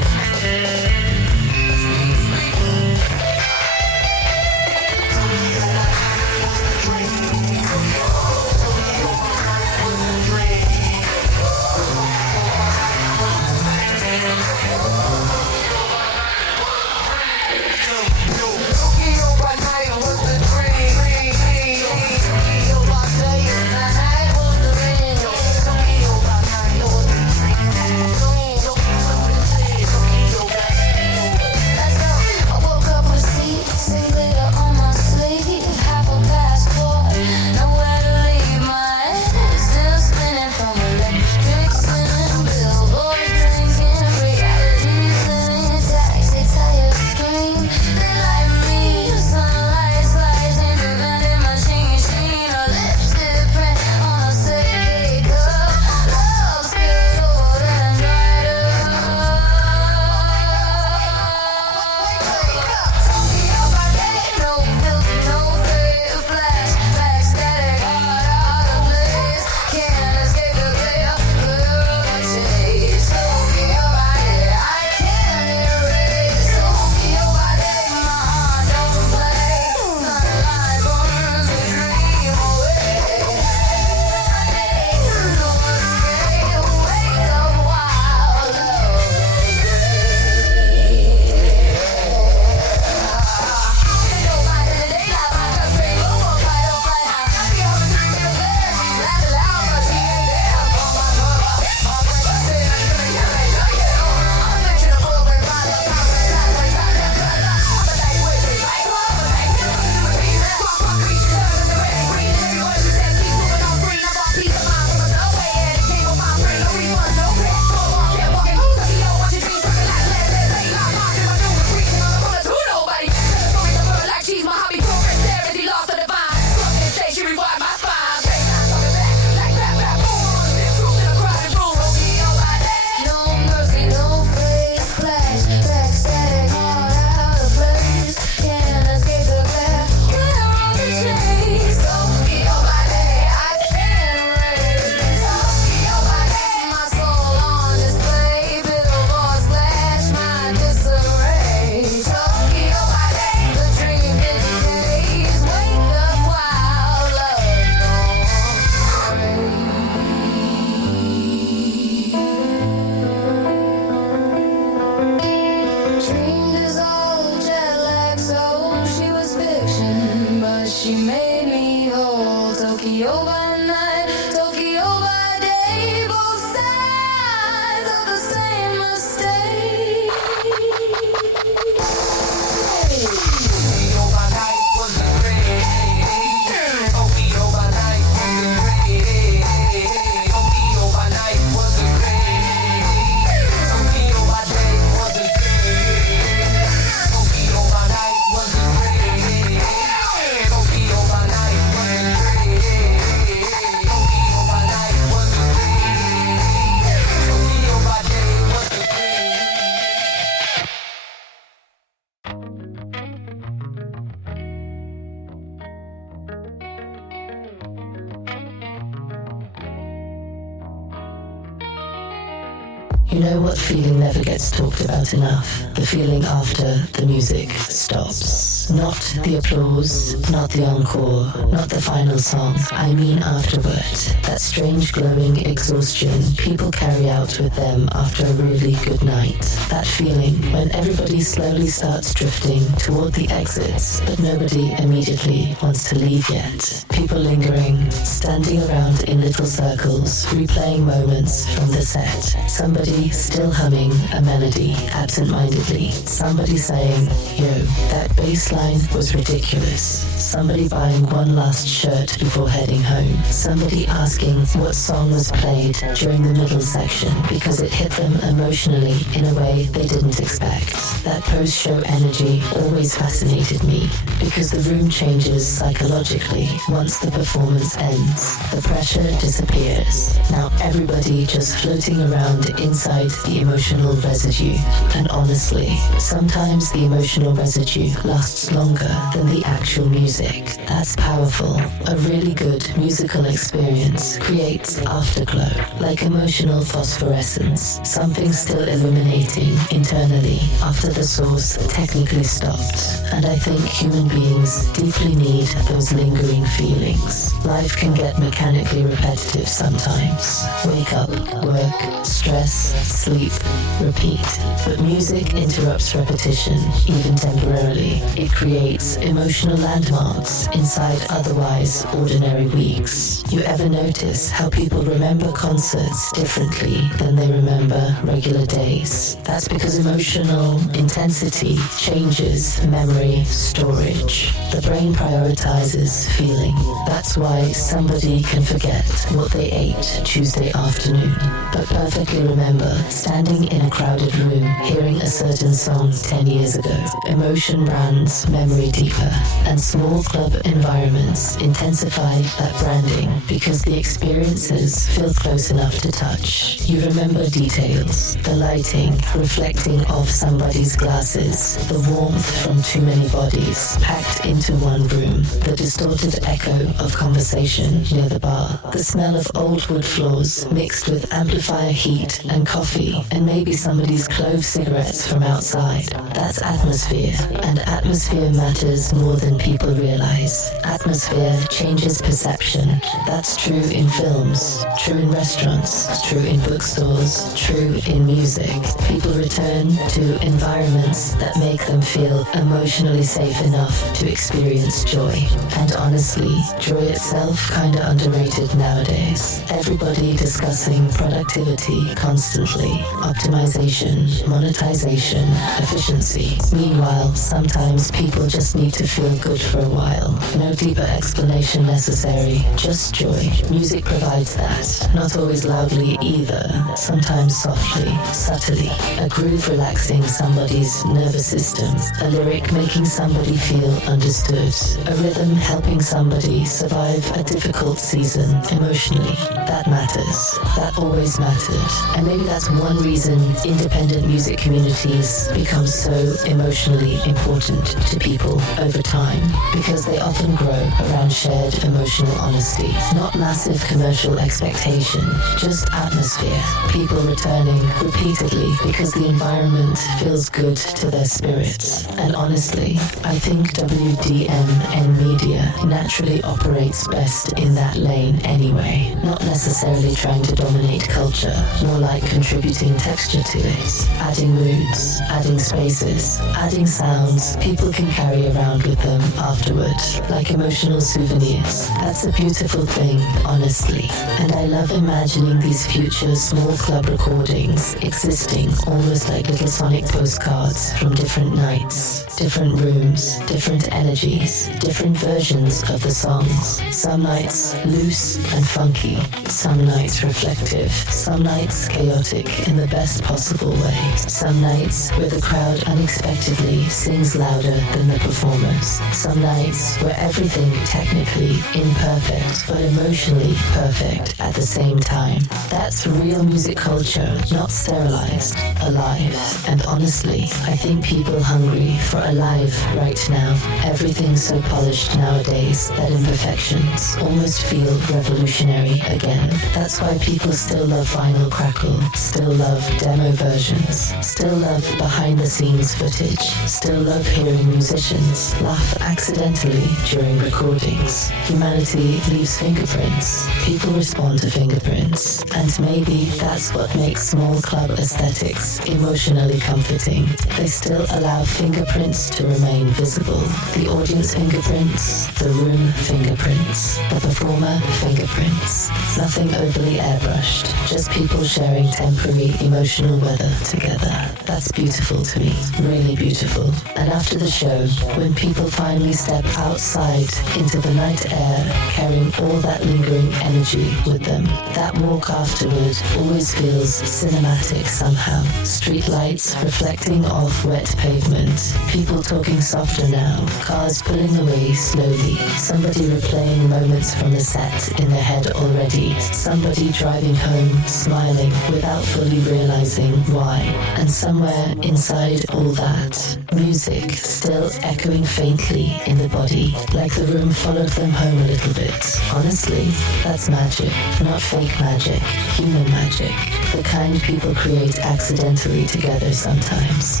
You know what feeling never gets talked about enough? The feeling after the music stops. Not the applause, not the encore, not the final song. I mean afterward. That strange glowing exhaustion people carry out with them after a really good night. That feeling when everybody slowly starts drifting toward the exits, but nobody immediately wants to leave yet. People lingering, standing around in little circles, replaying moments from the set. Somebody still humming a melody absent-mindedly. Somebody saying, yo, that bass line was ridiculous. Somebody buying one last shirt before heading home. Somebody asking what song was played during the middle section because it hit them emotionally in a way they didn't expect. That post-show energy always fascinated me because the room changes psychologically once the performance ends. The pressure disappears. Now everybody just floating around inside the emotional residue. And honestly, sometimes the emotional residue lasts longer than the actual music. That's powerful. A really good musical experience creates afterglow, like emotional phosphorescence, something still illuminating internally after the source technically stopped. And I think human beings deeply need those lingering feelings. Life can get mechanically repetitive sometimes. Wake up, work, stress, sleep, repeat. But music interrupts repetition, even temporarily. It creates emotional landmarks inside otherwise ordinary weeks. You ever notice how people remember concerts differently than they remember regular days? That's because emotional intensity changes memory storage. The brain prioritizes feeling. That's why somebody can forget what they ate Tuesday afternoon, but perfectly remember standing in a crowded room hearing a certain song 10 years ago. Emotion brands memory deeper, and small club environments intensify that branding because the experiences feel close enough to touch. You remember details, the lighting reflecting off somebody's glasses, the warmth from too many bodies packed into one room, the distorted echo of conversation near the bar, the smell of old wood floors mixed with amplifier heat and coffee, and maybe somebody's clove cigarettes from outside. That's atmosphere, and atmosphere matters more than people realize. Atmosphere changes perception. That's true in films, true in restaurants, true in bookstores, true in music. People return to environments that make them feel emotionally safe enough to experience joy. And honestly, joy itself kinda underrated nowadays. Everybody discussing productivity constantly, optimization, monetization, efficiency. Meanwhile, sometimes people just need to feel good for a while. No deeper explanation necessary, just joy. Music provides that. Not always loudly either, sometimes softly, subtly. A groove relaxing somebody's nervous system. A lyric making somebody feel understood. A rhythm helping somebody survive a difficult season emotionally. That matters. That always mattered. And maybe that's one reason independent music communities become so emotionally important to people over time, because they often grow around shared emotional honesty. Not massive commercial expectation, just atmosphere. People returning repeatedly because the environment feels good to their spirits. And honestly, I think WDMN MEDIA naturally operates best in that lane anyway. Not necessarily trying to dominate culture, more like contributing texture to it. Adding moods, adding spaces, adding sounds people can carry around with them afterward, like emotional souvenirs. That's a beautiful thing, honestly. And I love imagining these future small club recordings existing almost like little sonic postcards from different nights, different rooms, different energies, different versions of the songs. Some nights loose and funky, some nights reflective, some nights chaotic in the best possible way, some nights where the crowd unexpectedly sings louder than the performers, some nights where everything technically imperfect but emotionally perfect at the same time. That's real music culture, not sterilized, alive. And honestly, I think people hungry for alive right now. Everything's so polished nowadays that imperfections almost feel revolutionary again. That's why people still love vinyl occasional crackle, still love demo versions, still love behind the scenes footage, still love hearing musicians laugh accidentally during recordings. Humanity leaves fingerprints. People respond to fingerprints. And maybe that's what makes small club aesthetics emotionally comforting. They still allow fingerprints to remain visible. The audience fingerprints, the room fingerprints, the performer fingerprints. Nothing overly airbrushed, just people sharing temporary emotional weather together. That's beautiful to me, really beautiful. And after the show, when people finally step outside into the night air, carrying all that lingering energy with them, that walk afterward always feels cinematic somehow. Street lights reflecting off wet pavement, people talking softer now, cars pulling away slowly, somebody replaying moments from the set in their head already, somebody driving home smiling without fully realizing why. And somewhere inside all that, music still echoing faintly in the body, like the room followed them home a little bit. Honestly, that's magic, not fake magic, human magic, the kind people create accidentally together sometimes.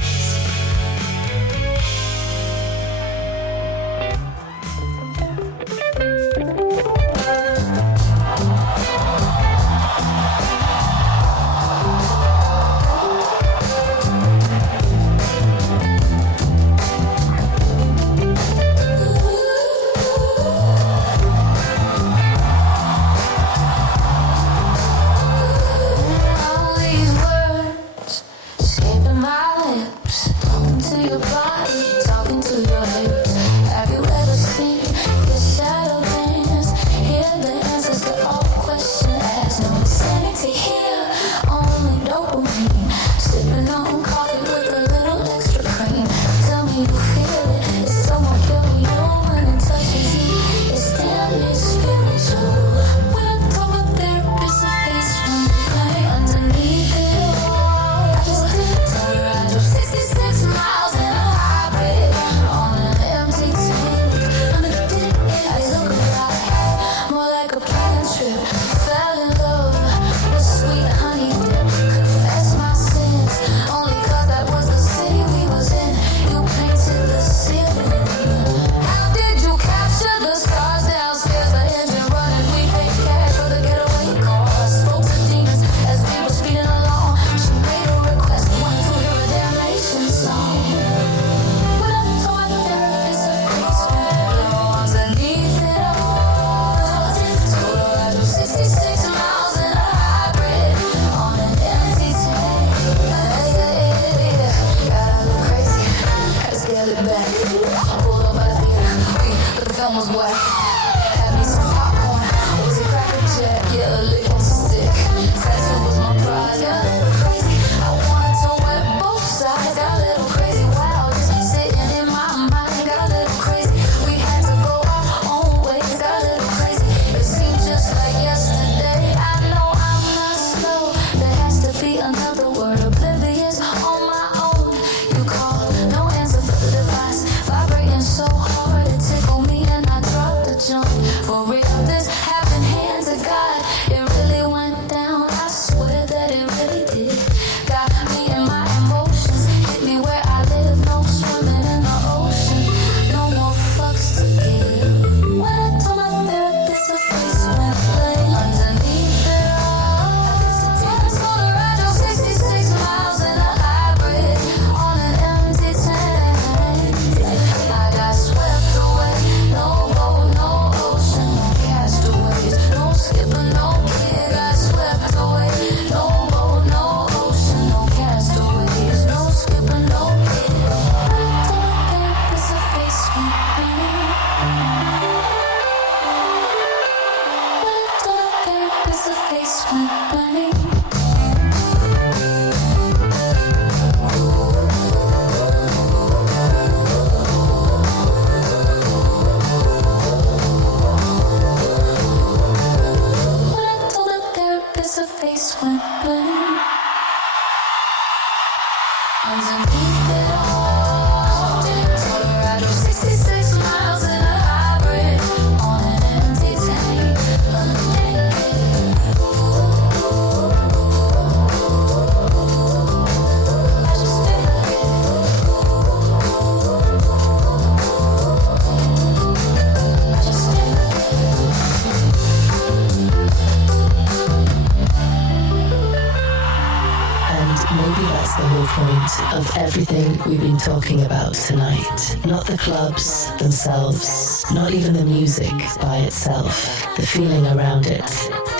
maybe that's the whole point of everything we've been talking about tonight. Not the clubs themselves, not even the music by itself, the feeling around it,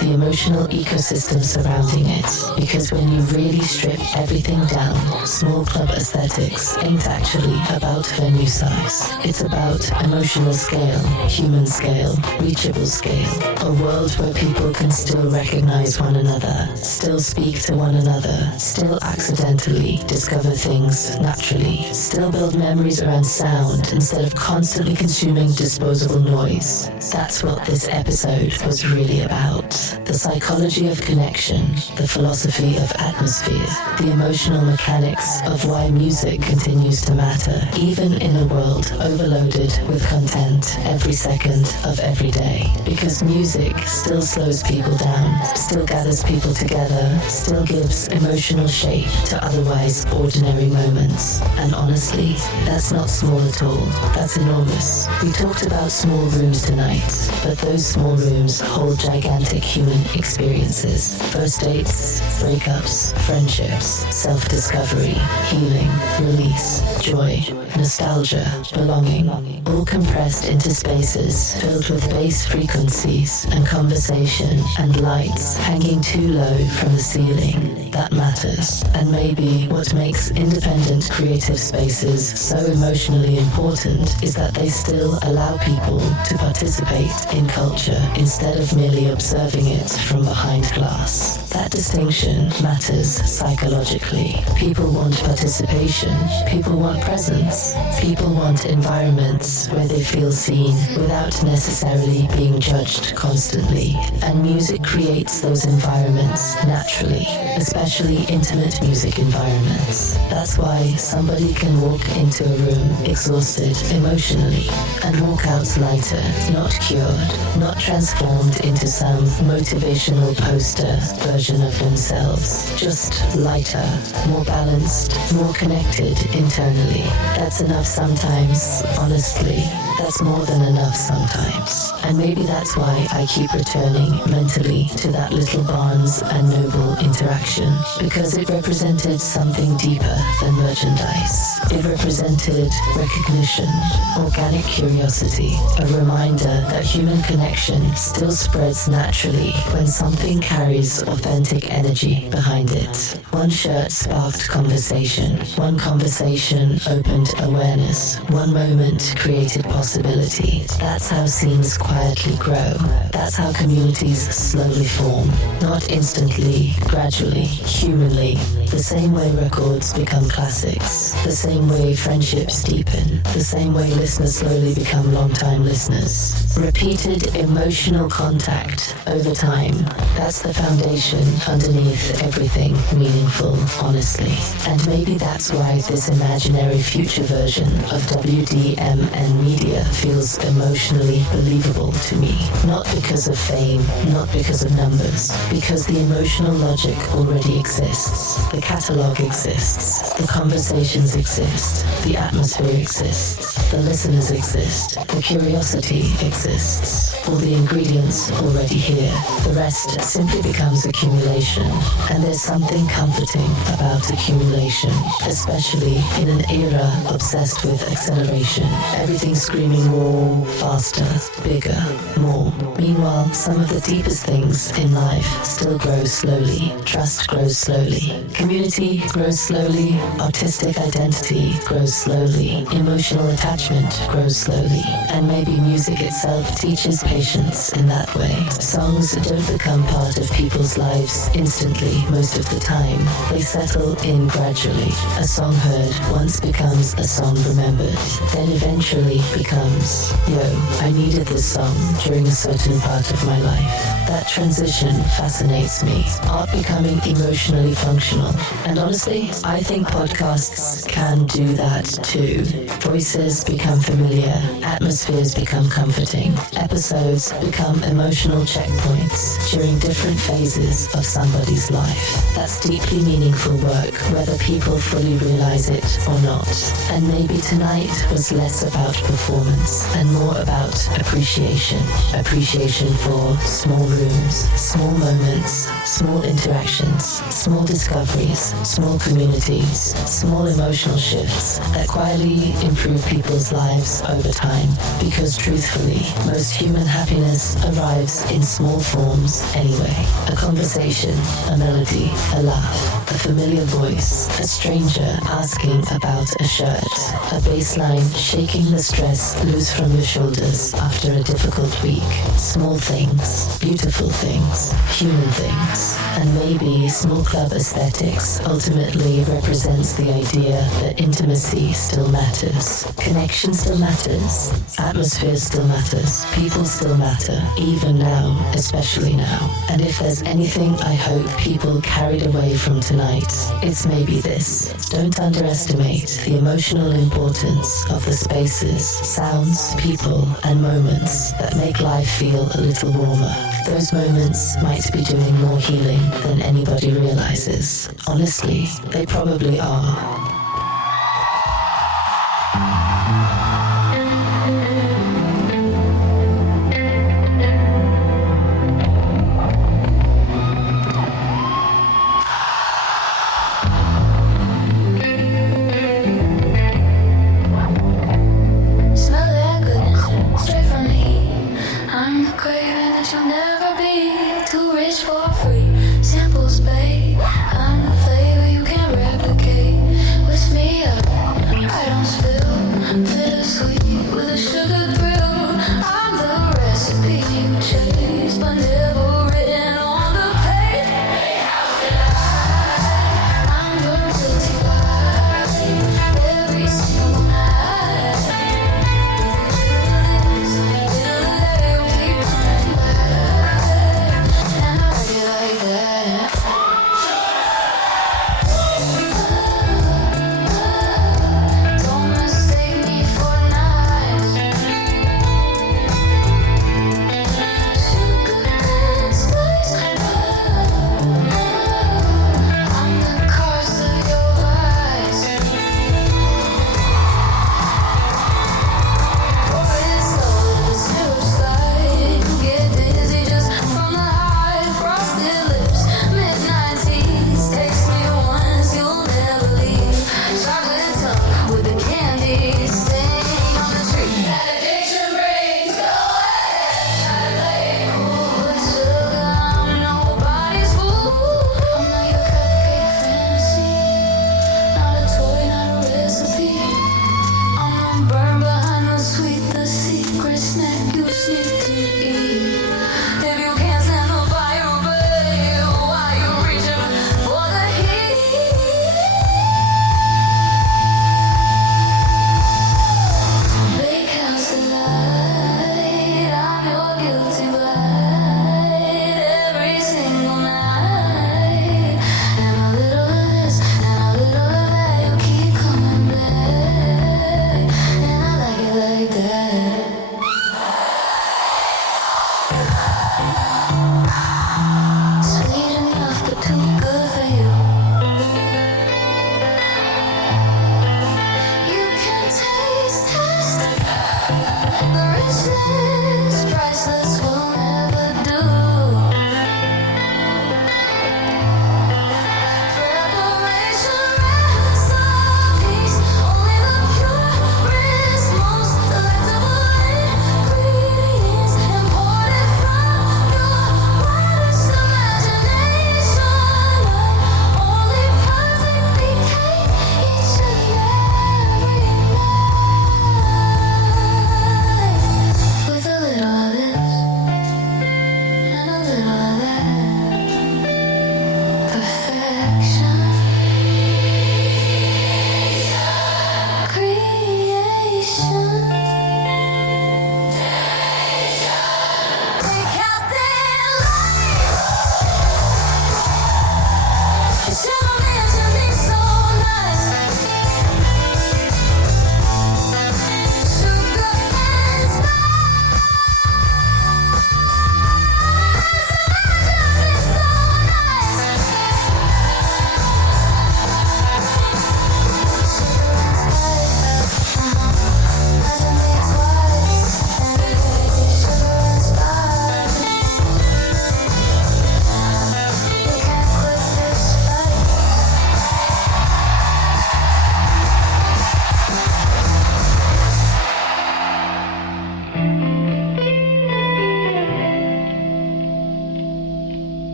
the emotional ecosystem surrounding it. Because when you really strip everything down, small club aesthetics ain't actually about venue size. It's about emotional scale, human scale, reachable scale. A world where people can still recognize one another, still speak to one another, still accidentally discover things naturally, still build memories around sound instead of constantly consuming disposable noise. That's what this episode was really about. The psychology of connection, the philosophy of atmosphere, the emotional mechanics of why music continues to matter, even in a world overloaded with content every second of every day. Because music still slows people down, still gathers people together, still gives emotional shape to otherwise ordinary moments. And honestly, that's not small at all. That's enormous. We talked about small rooms tonight, but those small rooms hold gigantic human experiences. First dates, breakups, friendships, self-discovery, healing, release, joy, nostalgia, belonging, all compressed into spaces filled with bass frequencies and conversation and lights hanging too low from the ceiling. That matters. And maybe what makes independent creative spaces so emotionally important is that they still allow people to participate in culture instead of merely observing it from behind glass. That distinction matters psychologically. People want participation. People want presence. People want environments where they feel seen without necessarily being judged constantly. And music creates those environments naturally, especially intimate music environments. That's why somebody can walk into a room exhausted emotionally and walk out lighter, not cured, not transformed into some motivational poster version of themselves, just lighter, more balanced, more connected internally. That's enough sometimes, honestly. That's more than enough sometimes. And maybe that's why I keep returning mentally to that little Barnes and Noble interaction, because it represented something deeper than merchandise. It represented recognition, organic curiosity, a reminder that human connection still spreads naturally when something carries authentic energy behind it. One shirt sparked conversation. One conversation opened awareness. One moment created possibility. That's how scenes quietly grow. That's how communities slowly form. Not instantly, gradually, humanly. The same way records become classics. The same way friendships deepen. The same way listeners slowly become long-time listeners. Repeated emotional contact over time. That's the foundation underneath everything meaningful, honestly. And maybe that's why this imaginary future version of WDMN MEDIA feels emotionally believable to me. Not because of fame, not because of numbers, because the emotional logic already exists. The catalog exists. The conversations exist. The atmosphere exists. The listeners exist. The curiosity exists. All the ingredients already here. The rest simply becomes accumulation. And there's something comforting about accumulation, especially in an era obsessed with acceleration. Everything screaming more, faster, bigger, more. Meanwhile, some of the deepest things in life still grow slowly. Trust grows slowly. Community grows slowly. Artistic identity grows slowly. Emotional attachment grows slowly. And maybe music itself teaches patience in that way. Songs don't become part of people's lives instantly most of the time. They settle in gradually. A song heard once becomes a song remembered, then eventually becomes, yo, I needed this song during a certain part of my life. That transition fascinates me. Art becoming emotionally functional. And honestly, I think podcasts can do that too. Voices become familiar. Atmospheres become comforting. Episodes episodes become emotional checkpoints during different phases of somebody's life. That's deeply meaningful work, whether people fully realize it or not. And maybe tonight was less about performance and more about appreciation. Appreciation for small rooms, small moments, small interactions, small discoveries, small communities, small emotional shifts that quietly improve people's lives over time. Because truthfully, most human happiness arrives in small forms anyway. A conversation, a melody, a laugh, a familiar voice, a stranger asking about a shirt, a bass line shaking the stress loose from your shoulders after a difficult week. Small things, beautiful things, human things, and maybe small club aesthetics ultimately represents the idea that intimacy still matters. Connection still matters. Atmosphere still matters. People still matter, even now, especially now. And if there's anything I hope people carried away from tonight, it's maybe this. Don't underestimate the emotional importance of the spaces, sounds, people, and moments that make life feel a little warmer. Those moments might be doing more healing than anybody realizes. Honestly, they probably are. Smell that goodness straight from me. I'm the craving that you'll never be. Too rich for free samples, babe. I'm the flavor you can't replicate. With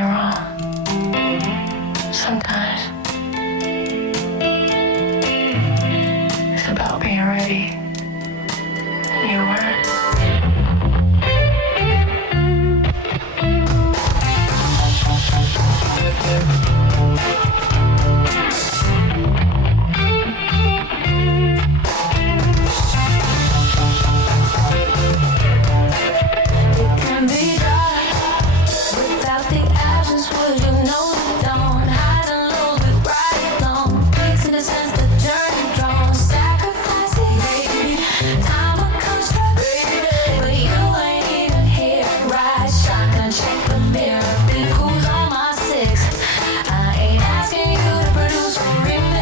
you're wrong. Sometimes it's about being ready. You weren't. It can be dark without the absence. Would you know it don't? Highs and lows we ride along. Peaks in the sense the journey drawn. Sacrificing, baby. Time will construct, but you ain't even here. Ride shotgun, check the mirror. Big who's on my six. I ain't asking you to produce a remix.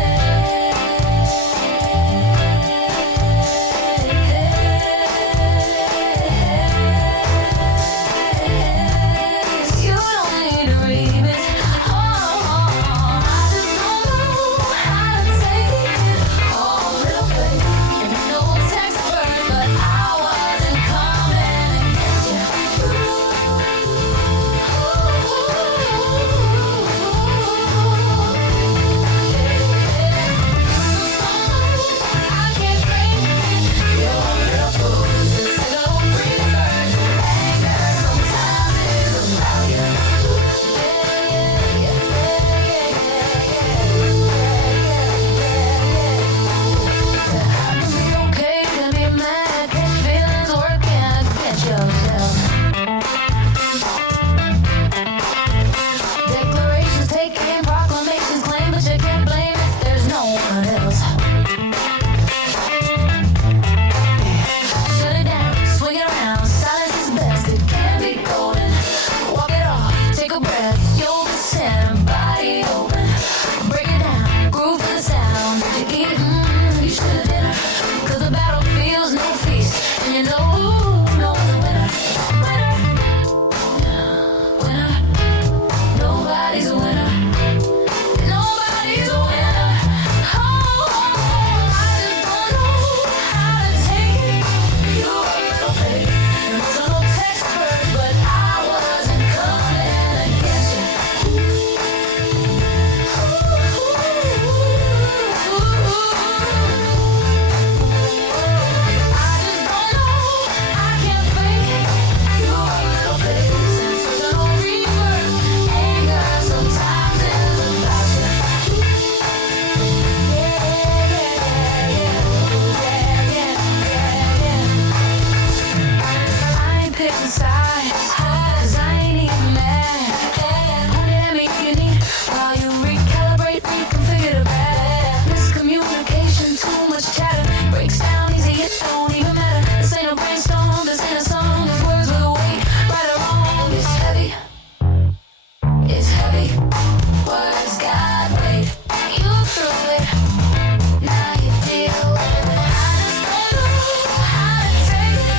You don't need a remix. Oh, I just don't know how to take it. Oh, little baby, no expert, but I wasn't coming against you. I can't break it. You're a little fool. It's a little rebirth. Anger sometimes is about you. To be okay, to be mad, catch feelings working against yourself. Declarations taken, proclamations claimed, but you can't blame if there's no one else. Shut it down, swing it around, silence is best, it can be golden. Walk it off, take a breath, you'll be center, body open. Break it down, groove to the sound. Did you eat? You should have dinner. Cause the battle feels no feast. And you know who knows the winner. Winner. Nobody's a winner. Nobody's a winner. Oh, I just don't know how to take it. You were a little baby. And was a little expert, but I wasn't coming against you. I just don't know. I can't fake it. You're a little baby. Sensational rebirth. Anger sometimes is about you. I ain't picking sides, 'cause I ain't even mad. Point at me if you need, while you recalibrate, reconfigure the bad. Miscommunication, too much chatter, breaks down easy, it don't even matter. This ain't a brainstorm, this ain't a song, these words with a weight, right or wrong. It's heavy, words got weight. You threw it, now you deal with it. I just don't know how to take it.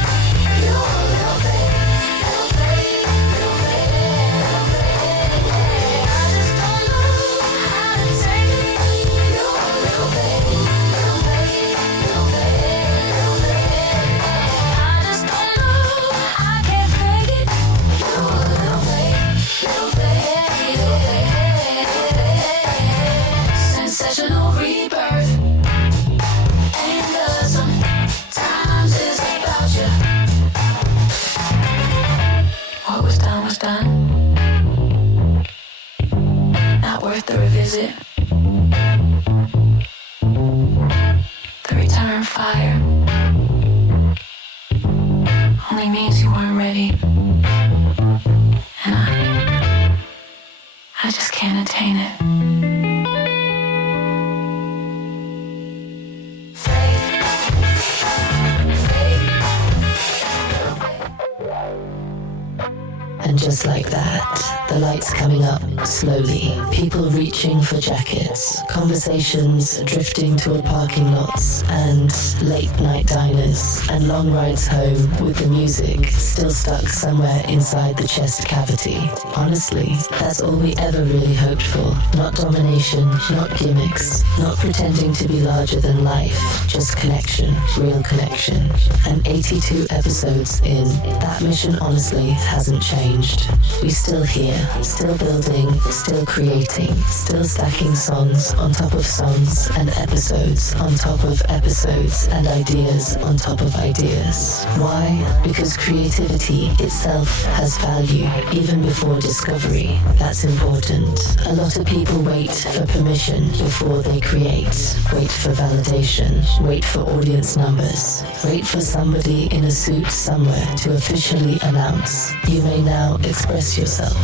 You're a little baby, little baby, little baby, little baby. I just don't know how to take it. You're a little baby, little baby, little baby, little baby. I just don't know, I can't fake it. You're a little baby, little baby, little baby. Sensational rebirth. Anger sometimes is about you. What was done was done. Not worth the revisit. The return fire only means you weren't ready. And I just can't attain it. And just like that, the lights coming up slowly, people reaching for jackets, conversations drifting toward parking lots and late night diners, and long rides home with the music still stuck somewhere inside the chest cavity. Honestly, that's all we ever really hoped for. Not domination, not gimmicks, not pretending to be larger than life, just connection, real connection. And 82 episodes in, that mission honestly hasn't changed. changed. We still here, still building, still creating, still stacking songs on top of songs and episodes on top of episodes and ideas on top of ideas. Why? Because creativity itself has value even before discovery. That's important. A lot of people wait for permission before they create. Wait for validation. Wait for audience numbers. Wait for somebody in a suit somewhere to officially announce, you may now express yourself.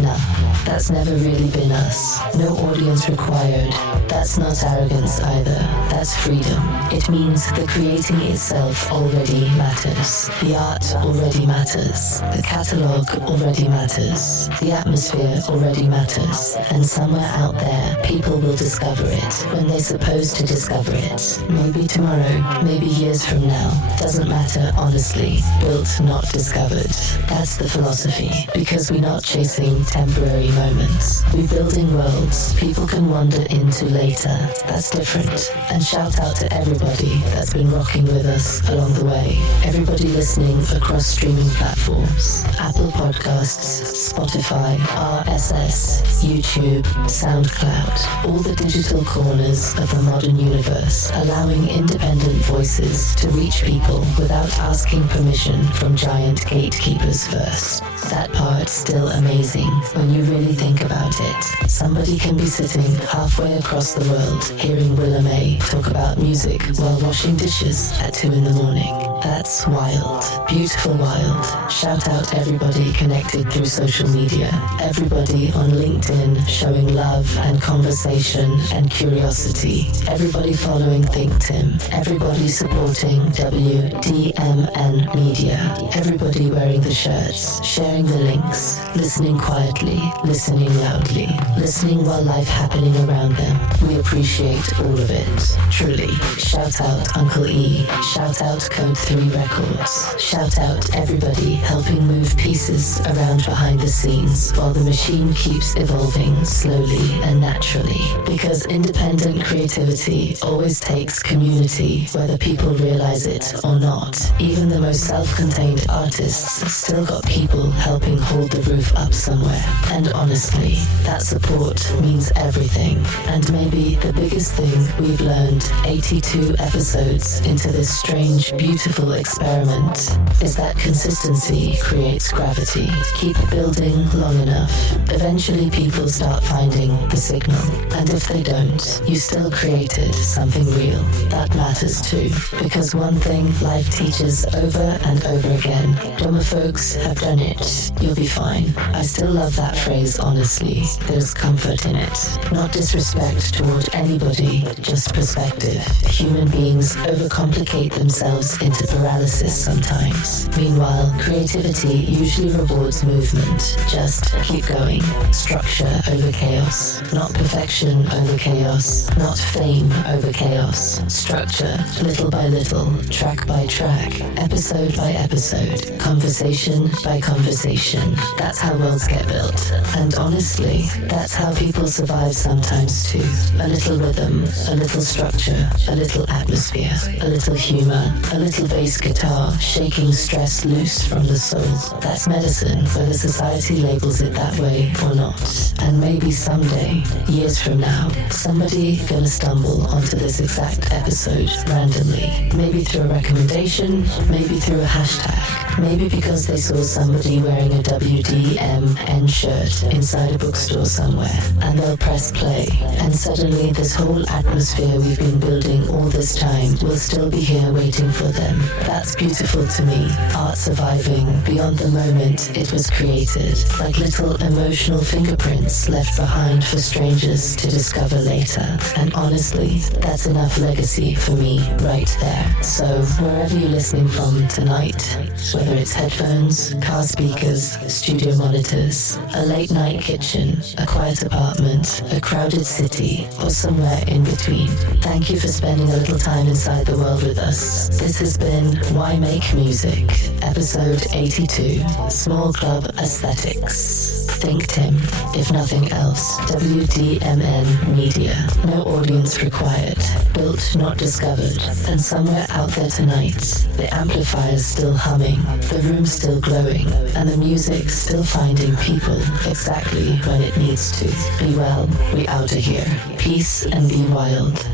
Nah, that's never really been us. No audience required. That's not arrogance either. That's freedom. It means the creating itself already matters. The art already matters. The catalogue already matters. The atmosphere already matters. And somewhere out there, people will discover it when they're supposed to discover it. Maybe tomorrow, maybe years from now. Doesn't matter, honestly. Built, not discovered. That's the philosophy. Because we're not chasing temporary moments. We're building worlds people can wander into later. That's different. And shout out to everybody that's been rocking with us along the way. Everybody listening across streaming platforms. Apple Podcasts, Spotify, RSS, YouTube, SoundCloud. All the digital corners of the modern universe, allowing independent voices to reach people without asking permission from giant gatekeepers first. That part's still amazing when you really think about it. Somebody can be sitting halfway across the world hearing Willa May talk about music while washing dishes at 2 in the morning. That's wild. Beautiful wild. Shout out everybody connected through social media. Everybody on LinkedIn showing love and conversation and curiosity. Everybody following Think Tim. Everybody supporting WDMN MEDIA. Everybody wearing the shirts, sharing the links, listening quietly, listening loudly, listening while life happening around them. We appreciate all of it. Truly. Shout out Uncle E. Shout out Code 3 Records. Shout out everybody helping move pieces around behind the scenes while the machine keeps evolving slowly and naturally. Because independent creativity always takes community, whether people realize it or not. Even the most self-contained artists still got people helping hold the roof up somewhere. And honestly, that support means everything. And maybe the biggest thing we've learned 82 episodes into this strange, beautiful experiment is that consistency creates gravity. Keep building long enough. Eventually people start finding the signal. And if they don't, you still created something real. That matters too. Because one thing life teaches over and over again, dumber folks have done it. You'll be fine. I still love that phrase, honestly. There's comfort in it. Not disrespect toward anybody, just perspective. Human beings overcomplicate themselves into paralysis sometimes. Meanwhile, creativity usually rewards movement. Just keep going. Structure over chaos. Not perfection over chaos. Not fame over chaos. Structure, little by little, track by track, episode by episode, conversation by conversation. That's how worlds get built. And honestly, that's how people survive sometimes too. A little rhythm, a little structure, a little atmosphere, a little humor, a little bass guitar shaking stress loose from the soul. That's medicine, whether society labels it that way or not. And maybe someday, years from now, somebody gonna stumble onto this exact episode randomly. Maybe through a recommendation, maybe through a hashtag, maybe because they saw somebody wearing a WDMN shirt inside a bookstore somewhere, and they'll press play, and suddenly this whole atmosphere we've been building all this time will still be here waiting for them. That's beautiful to me. Art surviving beyond the moment it was created, like little emotional fingerprints left behind for strangers to discover later. And honestly, that's enough legacy for me right there. So wherever you're listening from tonight, whether it's headphones, car speakers, studio monitors, a late night kitchen, a quiet apartment, a crowded city, or somewhere in between, thank you for spending a little time inside the world with us. This has been been Why Make Music, episode 82, Small Club Aesthetics. Think Tim, if nothing else. WDMN Media, no audience required. Built, not discovered. And somewhere out there tonight, the amplifier's still humming, the room's still glowing, and the music still finding people exactly when it needs to. Be well, we out of here. Peace and be wild.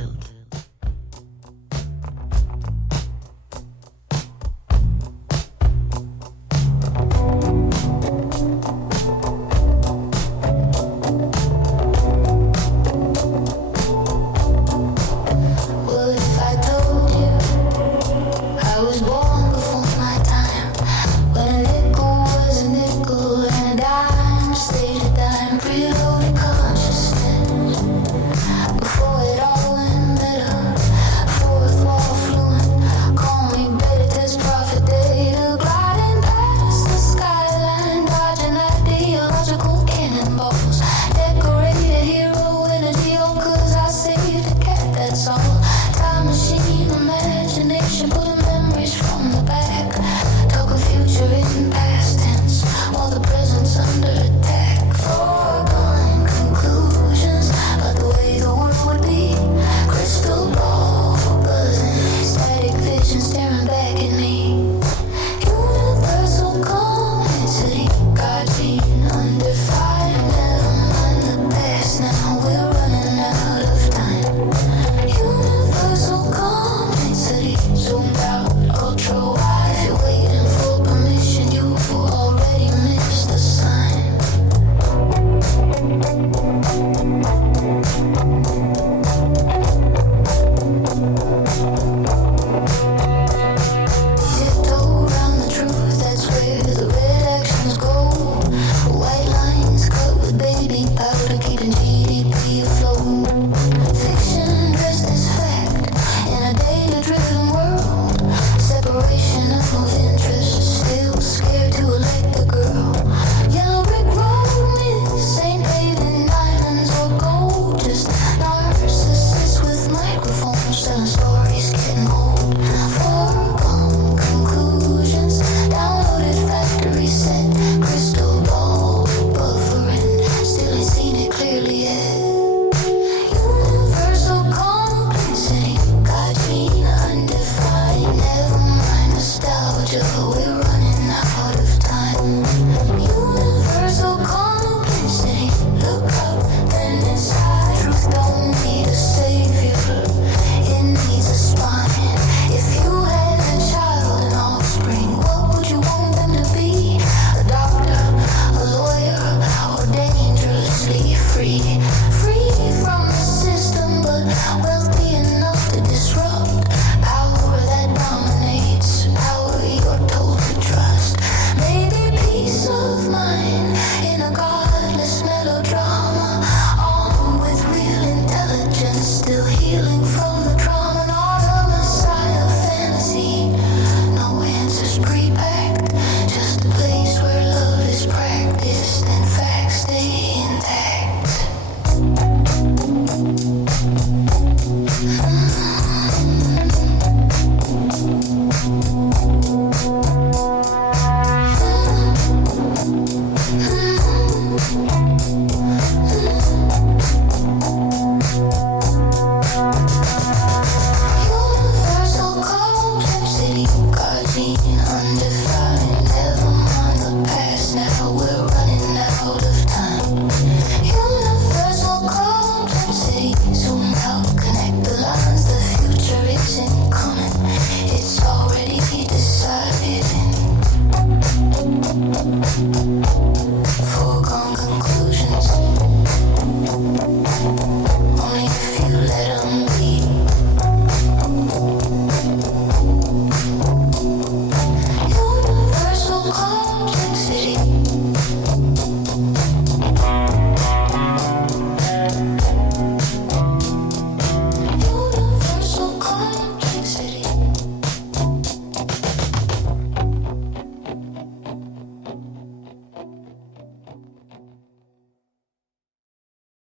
Undefined.